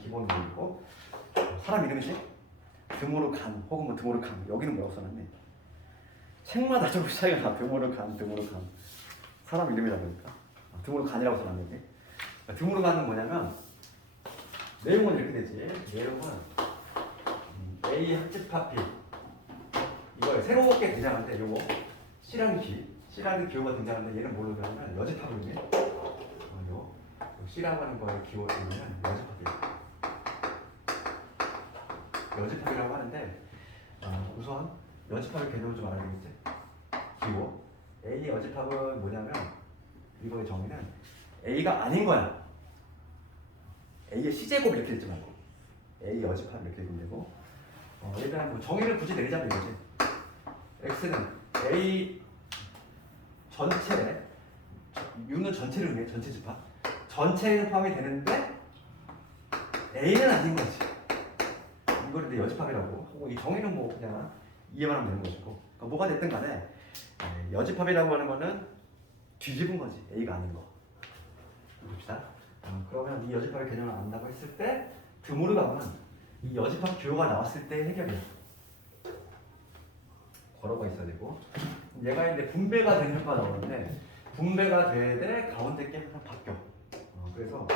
기본 룰이고 사람 이름이지? 드모르간 혹은 뭐 드모르간 여기는 뭐라고 써놨네. 책마다 조금 차이가 나. 드모르간 사람 이름이라 그러니까 드모르간이라고 써놨는데 드모르간은 뭐냐면 내용은 이렇게 되지. 내용은 A 합집합 B 이거 새롭게 등장하는데 요거 C라는 기호가 등장하는데 얘는 뭘로 변하면 여집합을 의미해. 요 C라고 하는 거에 기호를 의미하면 여집합이라고 하는데 우선 여집합의 개념을 좀 알아야겠지. 기호 A 여집합은 뭐냐면 이거의 정의는 A가 아닌 거야. A의 C제곱 이렇게 읽지 말고 A 여집합 이렇게 읽으면 되고 얘에 대한 뭐 정의를 굳이 내리자면 이거지. X는 A 전체 U는 전체를 의미해. 전체 집합 전체에는 포함이 되는데 A는 아닌 거지. 이걸 이제 여집합이라고 하고 이 정의는 뭐 그냥 이해만 하면 되는 것이고 그러니까 뭐가 됐든 간에 여집합이라고 하는 거는 뒤집은 거지. A가 아닌 거 봅시다. 그러면 이 여집합의 개념을 안다고 했을 때 드모르간은 이 여집합 기호가 나왔을 때 해결이야. 괄호가 있어야 되고 얘가 이제 분배가 되는 효과가 나오는데 분배가 되되 가운데 게 항상 바뀌어. 그래서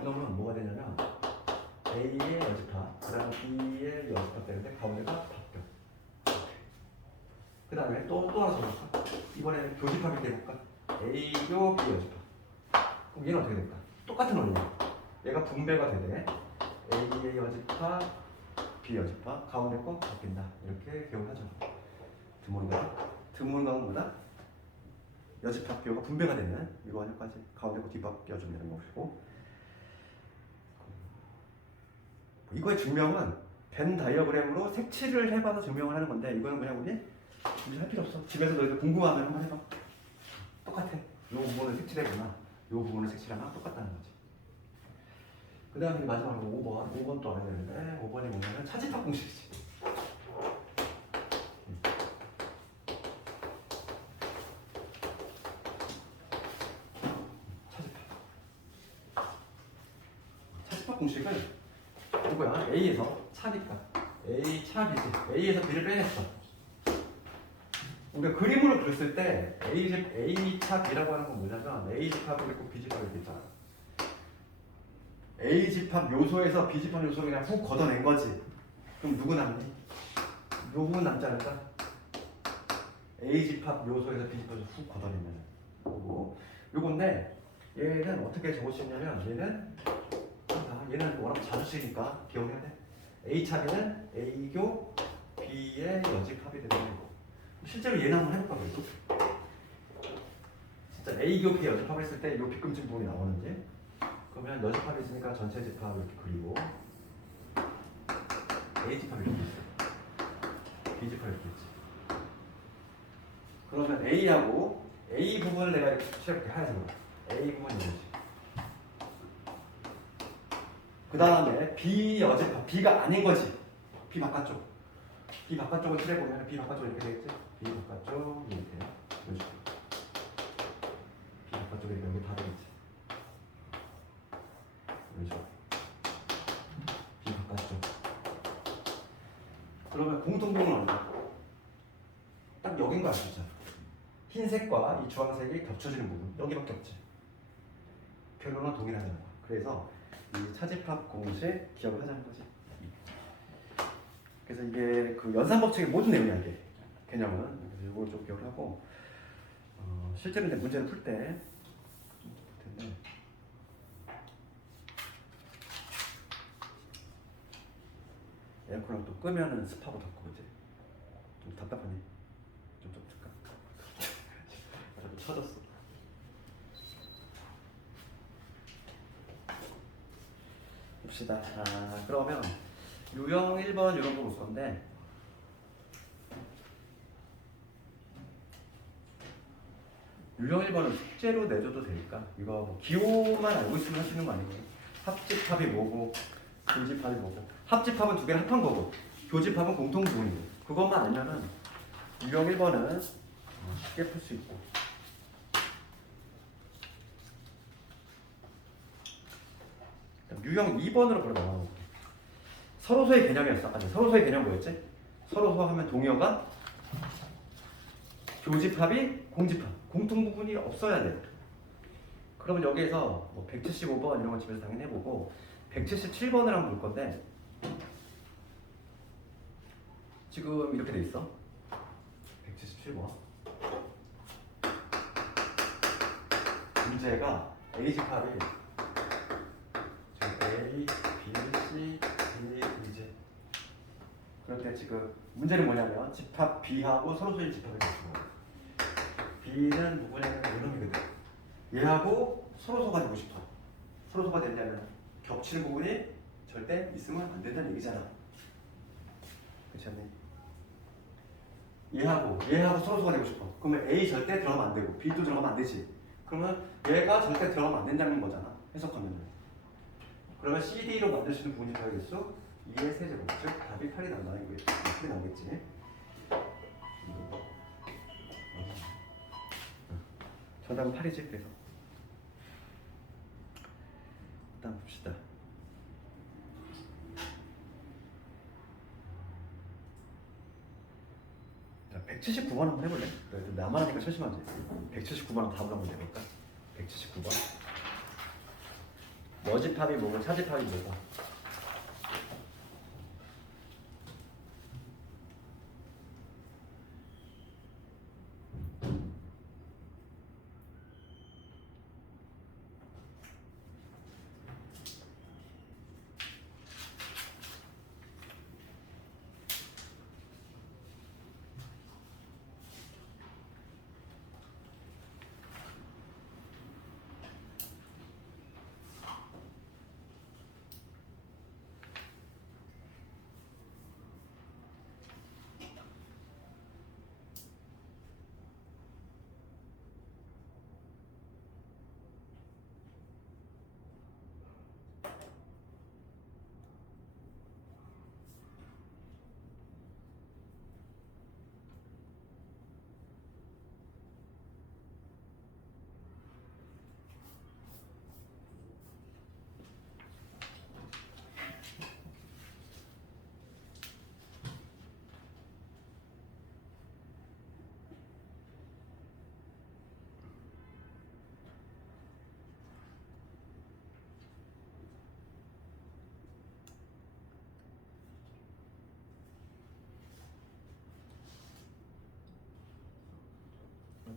이놈은 뭐가 되냐면 A의 여집합, 그 다음에 B의 여집합 되는데 가운데가 바뀌어. 그 다음에 또 하나 더 볼까? 이번에는 교집합이 돼볼까? A교 B 여집합. 그럼 얘는 어떻게 될까? 똑같은 원리야. 얘가 분배가 되되 A의 여집합, B 여집합, 가운데 거 바뀐다. 이렇게 기억하죠. 드모르간은 뭐다? 여집합 기호가 분배가 되는 이러한 효과지. 가운데 거 뒤바뀌어주면 되는 것이고 이거의 증명은 벤 다이어그램으로 색칠을 해봐서 증명을 하는 건데 이거는 그냥 우리 할 필요 없어. 집에서 너희들 궁금하면 한번 해봐. 똑같아. 이 부분을 색칠해보나 이 부분을 색칠하나 똑같다는 거지. 그 다음에 마지막으로 5번 또 알아야 되는데 5번이 뭐냐면 차집합 공식이지. 차집합 공식은 이거야. A에서 차니까 A 차 B지. A에서 B를 빼냈어. 우리가 그림으로 그렸을 때 A 차 B라고 하는 건 뭐냐면 A 집합이 있고 B 집합이 이렇게 있잖아. A 집합 요소에서 B 집합 요소를 그냥 훅 걷어낸 거지. 그럼 누구 남니? 요 부분 남지 않을까? A 집합 요소에서 B 집합을 훅 걷어내면 요건데 얘는 어떻게 적을 수 있냐면 얘는 워낙 자주 쓰니까 기억해야 돼. A 차비는 A교 B의 여집합이 되는 거고 실제로 얘는 한번 해볼까 그래도 진짜 A교 B 여집합을 했을 때 이 빗금질 부분이 나오는지 그러면 여집합이 있으니까 전체 집합 이렇게 그리고 A 집합이 이렇게 있어. B 집합이 이렇게 있지. 그러면 A하고 A 부분을 내가 이렇게 칠해볼게. 하얀색으로 A 부분이 이거지. 그 다음에 B 여집합 B가 아닌 거지. B 바깥쪽. B 바깥쪽을 칠해보면 B 바깥쪽 이렇게 되겠지. B 바깥쪽 이렇게 이런 식으로. B 바깥쪽에 여기 다 되겠지. 이런 식으로. B 바깥쪽. 그러면 공통분은 얼마? 여긴 거 아시죠? 흰색과 이 주황색이 겹쳐지는 부분 여기밖에 없지. 결론은 동일하다는 거야. 그래서 이 차집합 공식 기억을 하자는 거지. 그래서 이게 그 연산법칙의 모든 내용이야 이게 개념은. 그래서 이걸 좀 기억을 하고 실제로 이제 문제를 풀 때 텐데 에어컨을 또 끄면은 습하고 덥고 그지? 좀 답답하네. 좀 틀까? 좀 쳐졌어. 봅시다. 그러면 유형 1번 이런 거 볼 건데 유형 1번은 숙제로 내줘도 될까? 이거 뭐 기호만 알고 있으면 할 수 있는 거 아니에요? 합집합이 뭐고 교집합이 뭐고 합집합은 두 개를 합한 거고 교집합은 공통 부분이고 그것만 알면은 유형 1번은 쉽게 풀 수 있고 유형 2번으로 바로 넘어가 볼게. 서로소의 개념이었어. 아니 서로소의 개념 뭐였지? 서로소 하면 동의어가 교집합이 공집합 공통 부분이 없어야 돼. 그러면 여기에서 뭐 175번 이런 거 집에서 당연히 해보고 177번을 한번 볼 건데 지금 이렇게 돼 있어. 177번 문제가 A집합이 A, B, C, D, 이제 그럴 때 지금 문제는 뭐냐면 집합 B하고 서로소의 집합을 가지고 B는 누구냐면 이놈이거든. 얘하고 서로소가 되고 싶어. 서로소가 되려면 겹치는 부분이 절대 있으면 안 된다는 얘기잖아. 그렇지 않니? 얘하고 서로소가 되고 싶어. 그러면 A 절대 들어가면 안 되고 B도 들어가면 안 되지. 그러면 얘가 절대 들어가면 안 된다는 거잖아. 해석하면. 그러면 CD로 만들 수 있는 부분이 더하겠수 2의 세제곱, 즉 답이 8이 나온다는 거겠지. 8이 나오겠지. 정답은 8이지. 그래서 일단 봅시다. 자, 179번 한번 해볼래? 그래도 나만 하니까 심심하지. 179번 답을 한번 내볼까? 179번 여집합이 뭐고 차집합이 뭐고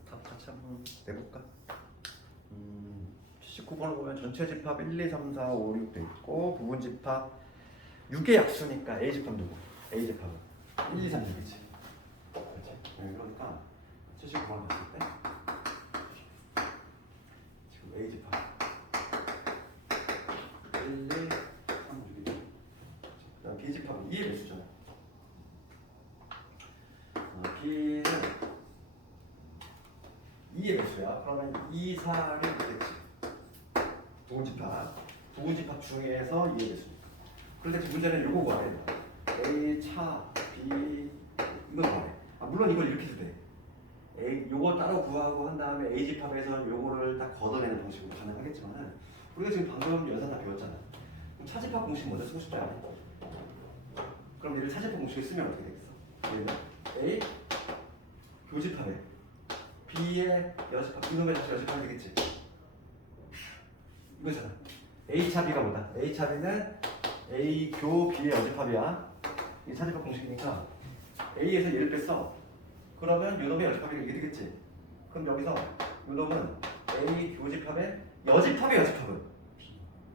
답 같이 한번 내볼까? 79번을 보면 전체 집합 1, 2, 3, 4, 5, 6 돼 있고 부분 집합 6의 약수니까 A 집합 누구? A 집합은 1, 2, 3, 6이지. 그렇지? 그러니까 79번을 봤을 때 지금 A 집합 1, 2, 3, 6이지. 그다음 B 집합은 2의 배수잖아. B는 2의 배수야. 그러면 2, 4를 있겠지. 부분집합 중에서 2의 배수니까. 그런데 지금 문제는 요거 구하래. A, 차, B 이거 구하래. 물론 이걸 이렇게 해도 돼. A, 요거 따로 구하고 한 다음에 A 집합에서 요거를 딱 걷어내는 방식으로 가능하겠지만 우리가 지금 방금 연산 다 배웠잖아. 그럼 차집합 공식 먼저 쓰고 싶지 않아? 그럼 얘를 차집합 공식에 쓰면 어떻게 되겠어? 얘는 A 교집합에 B의 여집합, 이놈의 다시 여집합이 되겠지. 이거잖아. A 차 B가 뭐다? A 차 B는 A 교 B의 여집합이야. 이게 차집합 공식이니까 A에서 얘를 뺐어. 그러면 이놈의 여집합이 이렇게 되겠지. 그럼 여기서 이놈은 A 교집합의 여집합의 여집합은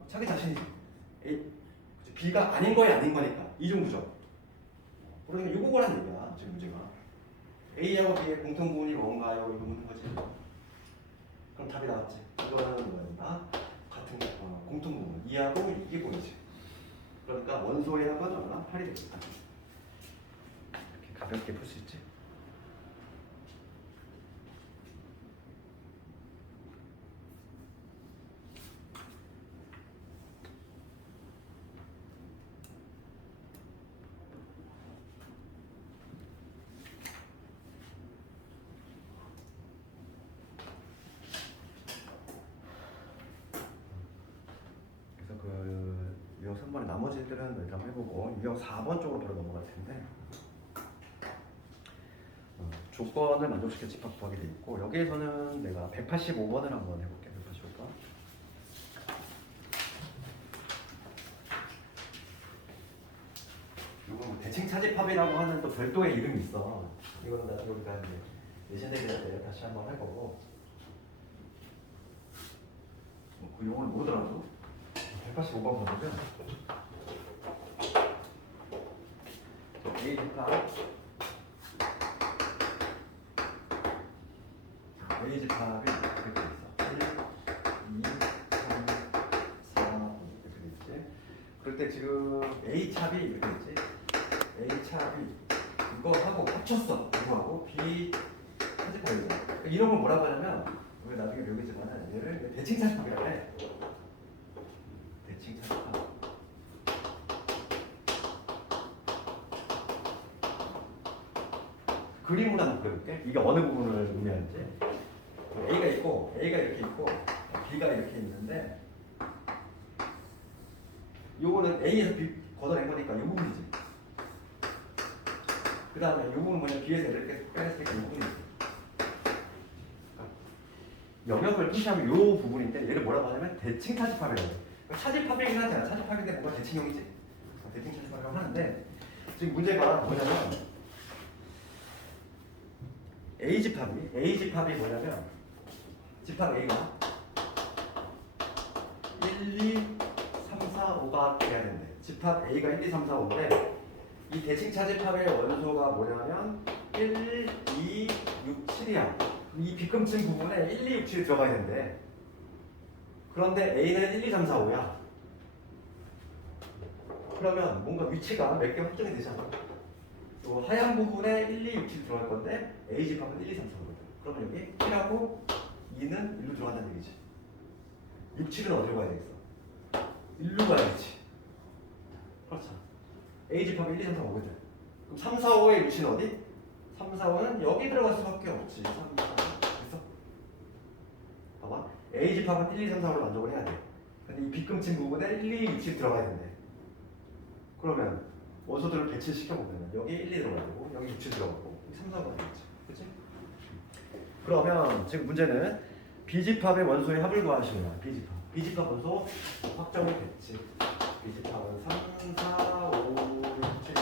자기 자신이지. A, 그치? B가 아닌 거야 아닌 거니까 이중 구조. 그러면 이거 보라는 얘기야 지금 문제가. A하고 B의 공통 부분이 뭔가요? 이거 묻는 거지. 그럼 답이 나왔지. 이거는 뭐야? 같은 공통 부분 2하고 이게 보이지. 그러니까 원소의 합은 얼마나 8이 되겠다. 이렇게 가볍게 풀 수 있지. 그래서 그 유형 3번의 나머지들은 일단 해보고 유형 4번 쪽으로 바로 넘어갈 텐데 조건을 만족시켜 집합 구하게 돼 있고 여기에서는 내가 185번을 한번 해볼게. 185번. 이거 뭐 대칭 차집합이라고 하는 또 별도의 이름이 있어. 이거는 나중에 우리가 이제 내신대기 때 다시 한번 해보고 그 용어를 모르더라도 185번 보면 A 집합 A 집합이 이렇게 돼 있어. 1, 2, 3, 4 이렇게 돼 있지. 그럴 때 지금 A 찹이 이렇게 있지. A 찹이 이거 하고 합쳤어. 이거하고 B 차집합이잖아. 그러니까 이런 걸 뭐라고 하냐면 우리 나중에 배우겠지만 얘를 대칭 차집합이라고 해. 대칭 차집합. 그림으로 한번 그려볼게. 이게 어느 부분을 의미하는지. A가 있고, A가 이렇게 있고, B가 이렇게 있는데, 요거는 A에서 B 걷어낸 거니까 요 부분이지. 그 다음에 요 부분은 뭐냐, B에서 이렇게 빼냈으니까 요 부분이지. 영역을 표시하면 요 부분인데, 얘를 뭐라고 하냐면 대칭 차집합이라고 해. 차집합이긴 하잖아. 차집합인데 뭔가 대칭형이지. 대칭 차집합이라고 하는데, 지금 문제가 뭐냐면, A집합이 뭐냐면 집합 A가 1, 2, 3, 4, 5가 돼야 된대. 집합 A가 1, 2, 3, 4, 5인데 이 대칭 차집합의 원소가 뭐냐면 1, 2, 6, 7이야. 이 빗금층 부분에 1, 2, 6, 7이 들어가야 된대. 그런데 A는 1, 2, 3, 4, 5야. 그러면 뭔가 위치가 몇 개 확정이 되잖아. 요 하얀 부분에 1, 2, 6, 7 들어갈 건데 A 집합은 1, 2, 3, 4거든. 그러면 여기 1하고 2는 1로 들어간다는 얘기지. 6, 7은 어디로 가야 되겠어? 1로 가야겠지. 그렇죠. A 집합이 1, 2, 3, 4, 5거든. 그럼 3, 4, 5의 위치는 어디? 3, 4, 5는 여기 들어갈 수밖에 없지. 3, 4, 5. 됐어? 봐봐. A 집합은 1, 2, 3, 4, 5로 만족을 해야 돼. 근데 이 빗금친 부분에 1, 2, 6, 7 들어가야 된대. 그러면 원소들을 배치시켜보면 여기 1, 2 들어가야 되고 여기 6, 7 들어가고 3, 4가 되겠지. 그치? 그러면 지금 문제는 B집합의 원소의 합을 구하시는 거야. B집합 원소 확정이 됐지. B집합은 3, 4, 5, 6, 7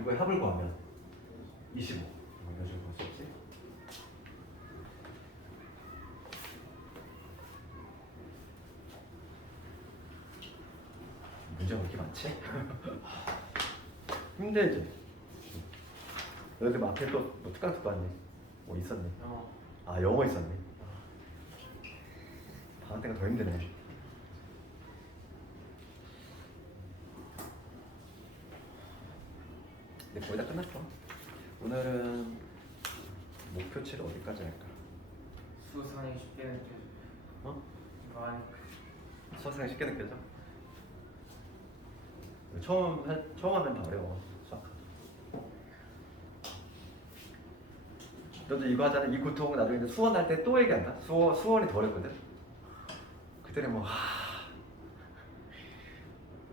이거의 합을 구하면 25 이런 식으로 볼 수 있지. 문제가 그렇게 많지? 힘들지? 너희들 뭐 앞에 또뭐 특강 봤니? 뭐 있었니? 아 영어 있었니? 방학 때가 더 힘드네. 근데 거의 다 끝났어. 오늘은 목표치를 어디까지 할까? 수상이 쉽게 느껴져. 어? 많이 수학상이 쉽게 느껴져? 처음 하면 다 어려워. 수학. 너도 이거 하잖아. 이 고통은 나중에 이제 수원 할 때 또 얘기한다. 수원이 더 어렵거든. 그때는 뭐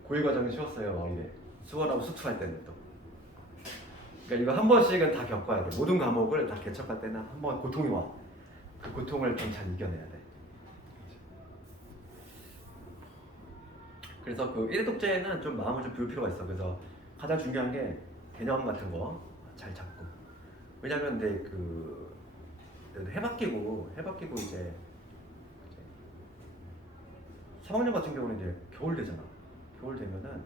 고1 과정이 쉬웠어요. 이래. 수원하고 수투할 때는 또. 그러니까 이거 한 번씩은 다 겪어야 돼. 모든 과목을 다 개척할 때는 한 번 고통이 와. 그 고통을 좀 잘 이겨내야 돼. 그래서 그 1독제는 좀 마음을 좀 비울 필요가 있어. 그래서 가장 중요한 게 개념 같은 거 잘 잡고. 왜냐면 근데 그 해바뀌고 이제 3학년 같은 경우는 이제 겨울 되잖아. 겨울 되면은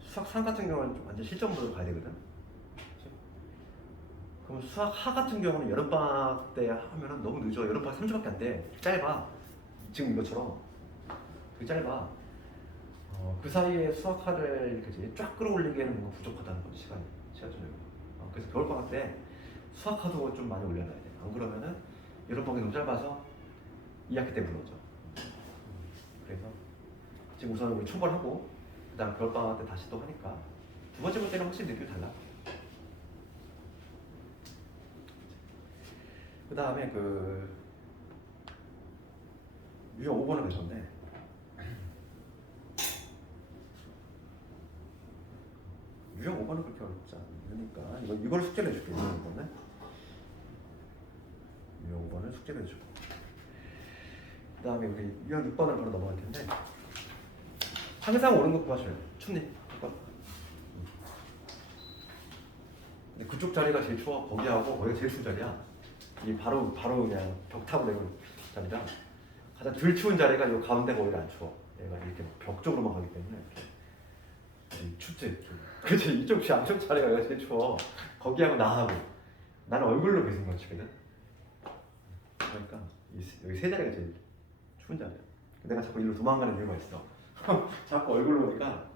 수학 3 같은 경우는 좀 완전 실전으로 가야 되거든. 그치? 그럼 수학 하 같은 경우는 여름방학 때 하면은 너무 늦어. 여름방학 3주밖에 안 돼. 짧아. 지금 이것처럼 되게 짧아. 그 사이에 수학하를 그지 쫙 끌어올리기에는 뭔가 부족하다는 거지 시간이. 그래서 겨울방학 때 수학하도 좀 많이 올려놔야 돼. 안 그러면은 여름방학이 너무 짧아서 2학기 때 무너져. 그래서 지금 우선 우리 초벌하고 그다음 겨울방학 때 다시 또 하니까 두 번째 볼 때는 확실히 느낌이 달라. 그 다음에 그 유형 5번을 배웠는데 유형 5번은 그렇게 어렵지 않으니까 이걸 숙제를 해줄게. 유형 5번을 숙제를 해주고 그 다음에 우리 유형 6번을 바로 넘어갈 텐데 항상 옳은 거 구하셔요. 춥니? 6번. 근데 그쪽 자리가 제일 추워. 거기하고 거기가 제일 추운 자리야. 이 바로 그냥 벽 타고 내고 자리라 가장 덜 추운 자리가 이 가운데가 오히려 안 추워. 얘가 이렇게 벽 쪽으로만 가기 때문에 이렇게 춥지. 그치? 이쪽 안쪽 자리가 여기가 제일 추워. 거기하고 나하고 나는 얼굴로 계속 맞추거든. 그러니까 여기 세 자리가 제일 추운 자리야. 내가 자꾸 이리로 도망가는 이유가 있어. 자꾸 얼굴로 오니까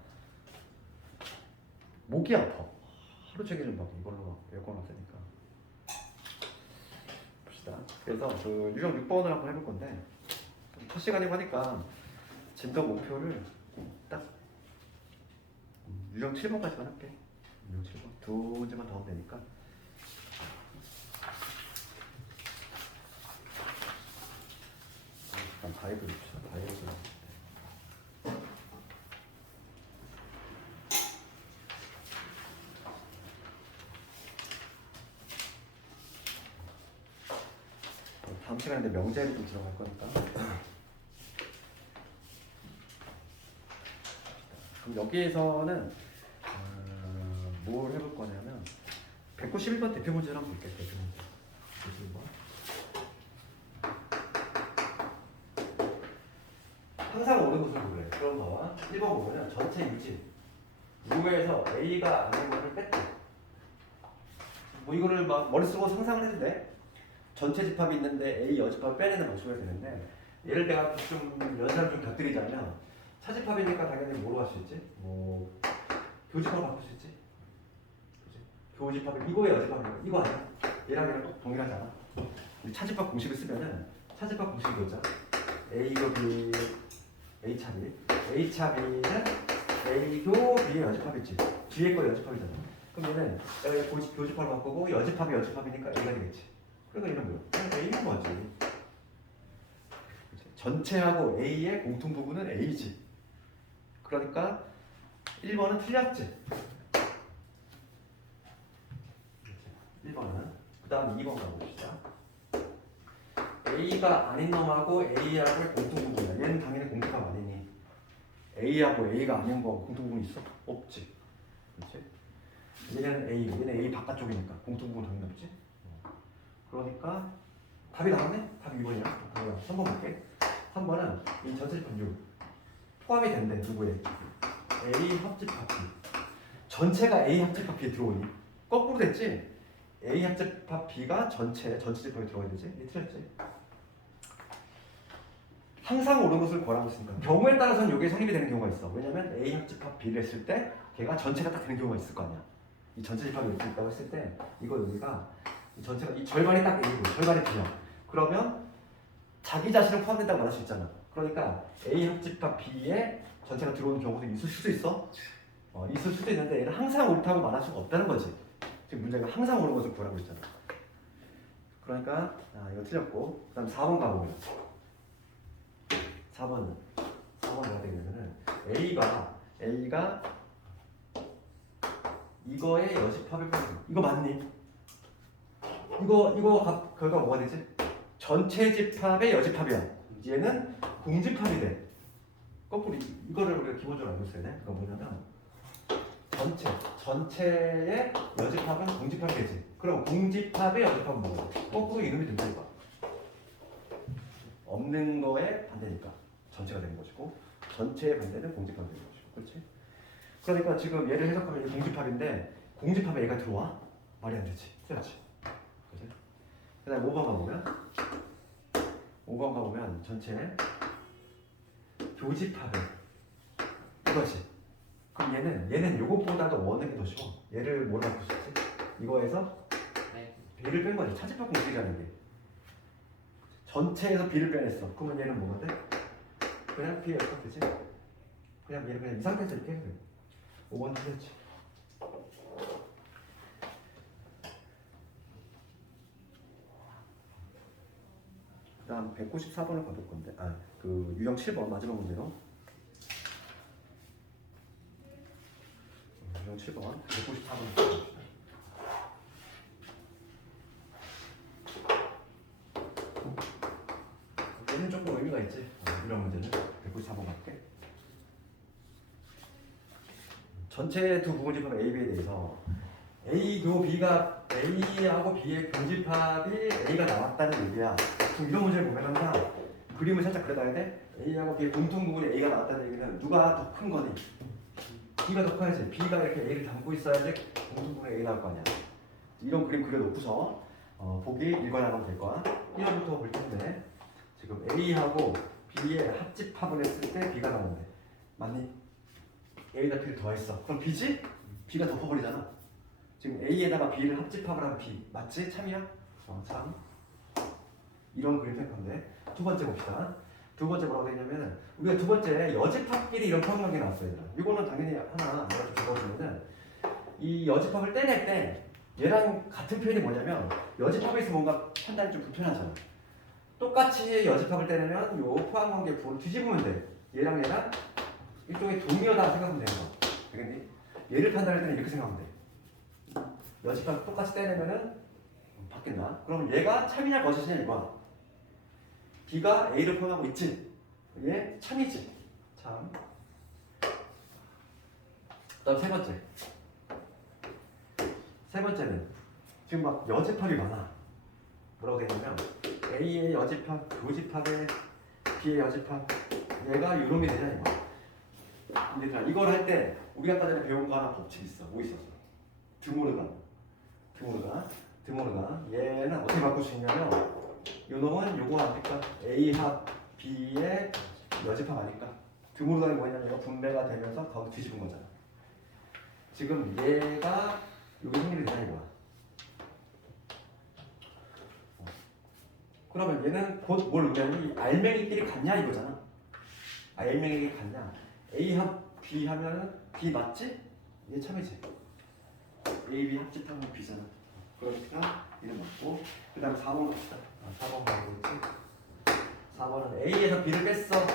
목이 아파. 하루 종일 막 이걸로 에어컨 없으니까. 봅시다. 그래서 그 유형 6번을 한번 해볼 건데 첫 시간이고 하니까 진도 목표를 딱 유형 7번까지만 할게. 유형 7번 두 문제만 더 하면 되니까. 잠깐 바이블 봅시다. 바이블. 다음 시간에 명제를 좀 들어갈 거니까. 그럼 여기에서는 뭘 해볼 거냐면 191번 대표 문제를 한번 볼게요. 대표 문제. 191번. 항상 오는 것을 고르래. 그럼 봐봐. 1번 보면은 전체 유지. U에서 A가 아닌 것을 뺐대. 뭐 이거를 막 머릿속으로 상상을 해도 돼. 전체 집합이 있는데 A 여집합을 빼내는 방식으로 되는데 예를 들어 좀 연산을 좀 곁들이자면 차집합이니까 당연히 뭐로 할 수 있지? 뭐 교집합을 바꿀 수 있지? 그치? 교집합을 이거의 여집합이니까 이거 아니야? 얘랑 얘랑 또 동일하지 않아? 차집합 공식을 쓰면은 차집합 공식이 뭐죠? A 곱이 A 차비 A 차비는 A 교 B의 여집합이지 뒤에 거 여집합이잖아. 그럼 얘는 내가 교집합을 바꾸고 여집합이 여집합이니까 A가 되겠지. 그러니까 얘는 뭐야? A는 뭐지? 전체하고 A의 공통 부분은 A지. 그러니까 1번은 틀렸지. 1번은. 그 다음 2번 가봅시다. A가 아닌 놈하고 A하고의 공통 부분이야. 얘는 당연히 공통합 아니니. A하고 A가 아닌 거 공통 부분 있어? 없지. 그렇지? 얘는 A 바깥쪽이니까 공통 부분 당연히 없지. 그러니까 답이 나왔네? 답이 2번이야. 답이 3번 볼게. 3번은 이 전체집합 U 포함이 된대. 누구에? A 합집합 B. 전체가 A 합집합 B에 들어오니? 거꾸로 됐지? A 합집합 B가 전체 집합에 들어가야 되지? 이게 틀렸지? 항상 옳은 것을 구하라고 했으니까 경우에 따라서는 이게 성립이 되는 경우가 있어. 왜냐면 A 합집합 B를 했을 때 걔가 전체가 딱 되는 경우가 있을 거 아니야. 이 전체 집합이 이렇게 있다고 했을 때 이거 여기가 이 전체가 이 절반이 딱 A고 절반이 B야. 그러면 자기 자신을 포함된다고 말할 수 있잖아. 그러니까 A 합집합 B에 전체가 들어오는 경우도 있을 수도 있어. 있을 수도 있는데 얘는 항상 옳다고 말할 수가 없다는 거지. 지금 문제가 항상 옳은 것을 구하라고 했잖아. 그러니까 이거 틀렸고 그 다음 4번 가보면 4번은 뭐가 되냐면은 A가 이거의 여집합을 빼는 거. 이거 맞니? 결과 뭐가 되지? 전체 집합의 여집합이야. 얘는 공집합이 돼. 거꾸로 이거를 우리가 기본적으로 알고 있어야 돼. 그거 뭐냐면 전체의 여집합은 공집합이 되지. 그럼 공집합의 여집합은 뭐야? 거꾸로 이놈이 된다 이거. 없는 거에 반대니까 전체가 되는 것이고 전체의 반대는 공집합이 되는 것이고, 그렇지? 그러니까 지금 얘를 해석하면 이게 공집합인데 공집합에 얘가 들어와? 말이 안 되지. 틀렸지. 그렇지? 그다음에 5번 가보면 5번 가보면 전체 교집합에 이거지. 그럼 얘는 요것보다도 원하는 게 더 쉬워. 얘를 뭐라고 할 수 있지? 이거에서 네. B를 뺀 거지. 차집합 공식이라는 게. 전체에서 B를 빼냈어. 그러면 얘는 뭐가 돼? 그냥 B에 열까 되지? 그냥 얘를 그냥 이 상태에서 이렇게 해. 5번 틀렸지. 그 다음 194번을 가볼 건데, 그 유형 7번 마지막 문제로. 유형 7번 194번 가봅시다. 얘는 조금 의미가 있지. 이런 문제는 194번 갈게. 전체 두 부분집합 A, B에 대해서 A 교 B가 A하고 B의 교집합이 A가 나왔다는 얘기야. 그럼 이런 문제를 보면 항상 그림을 살짝 그려놔야 돼. A하고 B의 공통 부분이 A가 나왔다는 얘기는 누가 더 큰 거니? B가 더 커야지. B가 이렇게 A를 담고 있어야지 공통 부분이 A 나올 거 아니야. 이런 그림 그려놓고서 보기 읽어나가면 될 거야. 1번부터 볼 텐데 지금 A하고 B의 합집합을 했을 때 B가 나오는데 맞니? A에다 B를 더했어. 그럼 B지? B가 덮어버리잖아. 지금 A에다가 B를 합집합을 한 B 맞지? 참이야? 참. 이런 그림 생각하는데 두 번째 봅시다. 두 번째 뭐라고 되냐면 우리가 두 번째 여집합끼리 이런 평형이 나왔어요. 얘들아. 이거는 당연히 하나 내가 좀 적어주면은 이 여집합을 떼낼 때 얘랑 같은 표현이 뭐냐면 여집합에서 뭔가 판단이 좀 불편하잖아. 똑같이 여집합을 떼내면 요 포함관계 부호를 뒤집으면 돼. 얘랑 일종의 동의어다 생각하면 되는 거야. 되겠니? 얘를 판단할 때는 이렇게 생각하면 돼. 여집합 똑같이 떼내면은 바뀐다. 그럼 얘가 참이냐 거짓이냐 이거야. B가 A를 포함하고 있지. 얘 참이지. 참. 그다음 세 번째. 세 번째는 지금 막 여집합이 많아. 뭐라고 되냐면 A의 여집합, 교집합에 B의 여집합. 얘가 유놈이 되냐 이거. 근데 자 이걸 할 때 우리가 아까 전에 배운 거 하나 법칙 있어. 뭐 있었어? 드모르간. 얘는 어떻게 바꿀 수 있냐면 요 놈은 요거 아닐까? A 합 B의 여집합 아닐까? 드모르간이 뭐냐면 얘가 분배가 되면서 거기 뒤집은 거잖아. 지금 얘가 여기 생리를 되냐 이거야. 그러면 얘는 곧 뭘 의미하니? 알맹이끼리 같냐 이거잖아. 알맹이끼리 같냐? A 합 B 하면은 B 맞지? 얘 참이지. A, B 합집하면 B잖아. 그러니까 얘는 맞고 그 다음에 4번 갑시다. 4번 가고 있지. 4번은 A에서 B를 뺐어.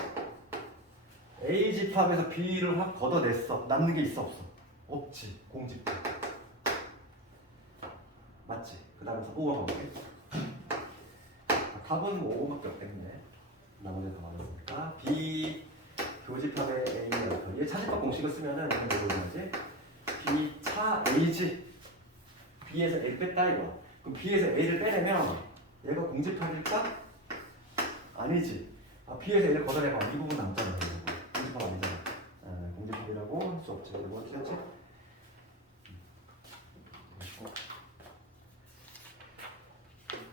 A 집합에서 B를 확 걷어냈어. 남는 게 있어 없어? 없지. 공집합. 맞지? 그 다음에 5번 가볼게. 답은 뭐 5밖에 없기 때문에 나머지는 다 맞았으니까 B 교집합의 A라고 얘 차집합 공식을 쓰면은 이렇게 뭐지? B 차 A지. B에서 A를 뺐다 이거. 그럼 B에서 A를 빼내면 얘가 공집합일까? 아니지. B에서 A를 걷어내봐. 이 부분 남잖아. 공집합 아니잖아. 공집합이라고 할 수 없지. 이거 틀렸지?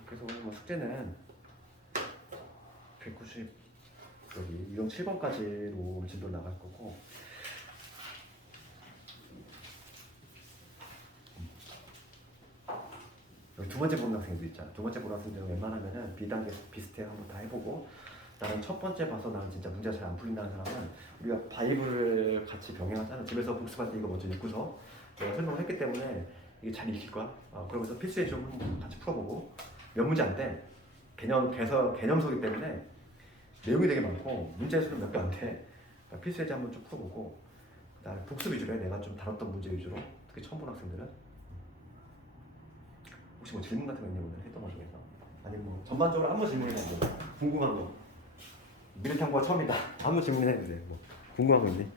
그래서 오늘 뭐 숙제는 190 여기 유형 7번까지로 진도를 나갈 거고 여기 두 번째 고등학생도 있잖아. 두 번째 고등학생들은 웬만하면은 B단계 비슷해 한번 다 해보고 나는 첫 번째 봐서 나는 진짜 문제가 잘 안 풀린다는 사람은 우리가 바이블을 같이 병행하잖아. 집에서 복습할 때 이거 먼저 읽고서 내가 설명을 했기 때문에 이게 잘 읽힐 거야. 그러면서 필수에 좀 같이 풀어보고 몇 문제 안 돼. 개념서기 때문에 내용이 되게 많고 문제 수는 몇 개 안 돼. 그러니까 필수예제 한번 쭉 풀어보고 그다음에 복습 위주로 해. 내가 좀 다뤘던 문제 위주로 특히 처음 본 학생들은 혹시 뭐 질문 같은 거 있냐 오늘 했던 것 중에서 아니면 뭐 전반적으로 한번 질문해보고 궁금한 거 미래탐구가 처음이다 한번 질문해주세요. 뭐 궁금한 거 있니?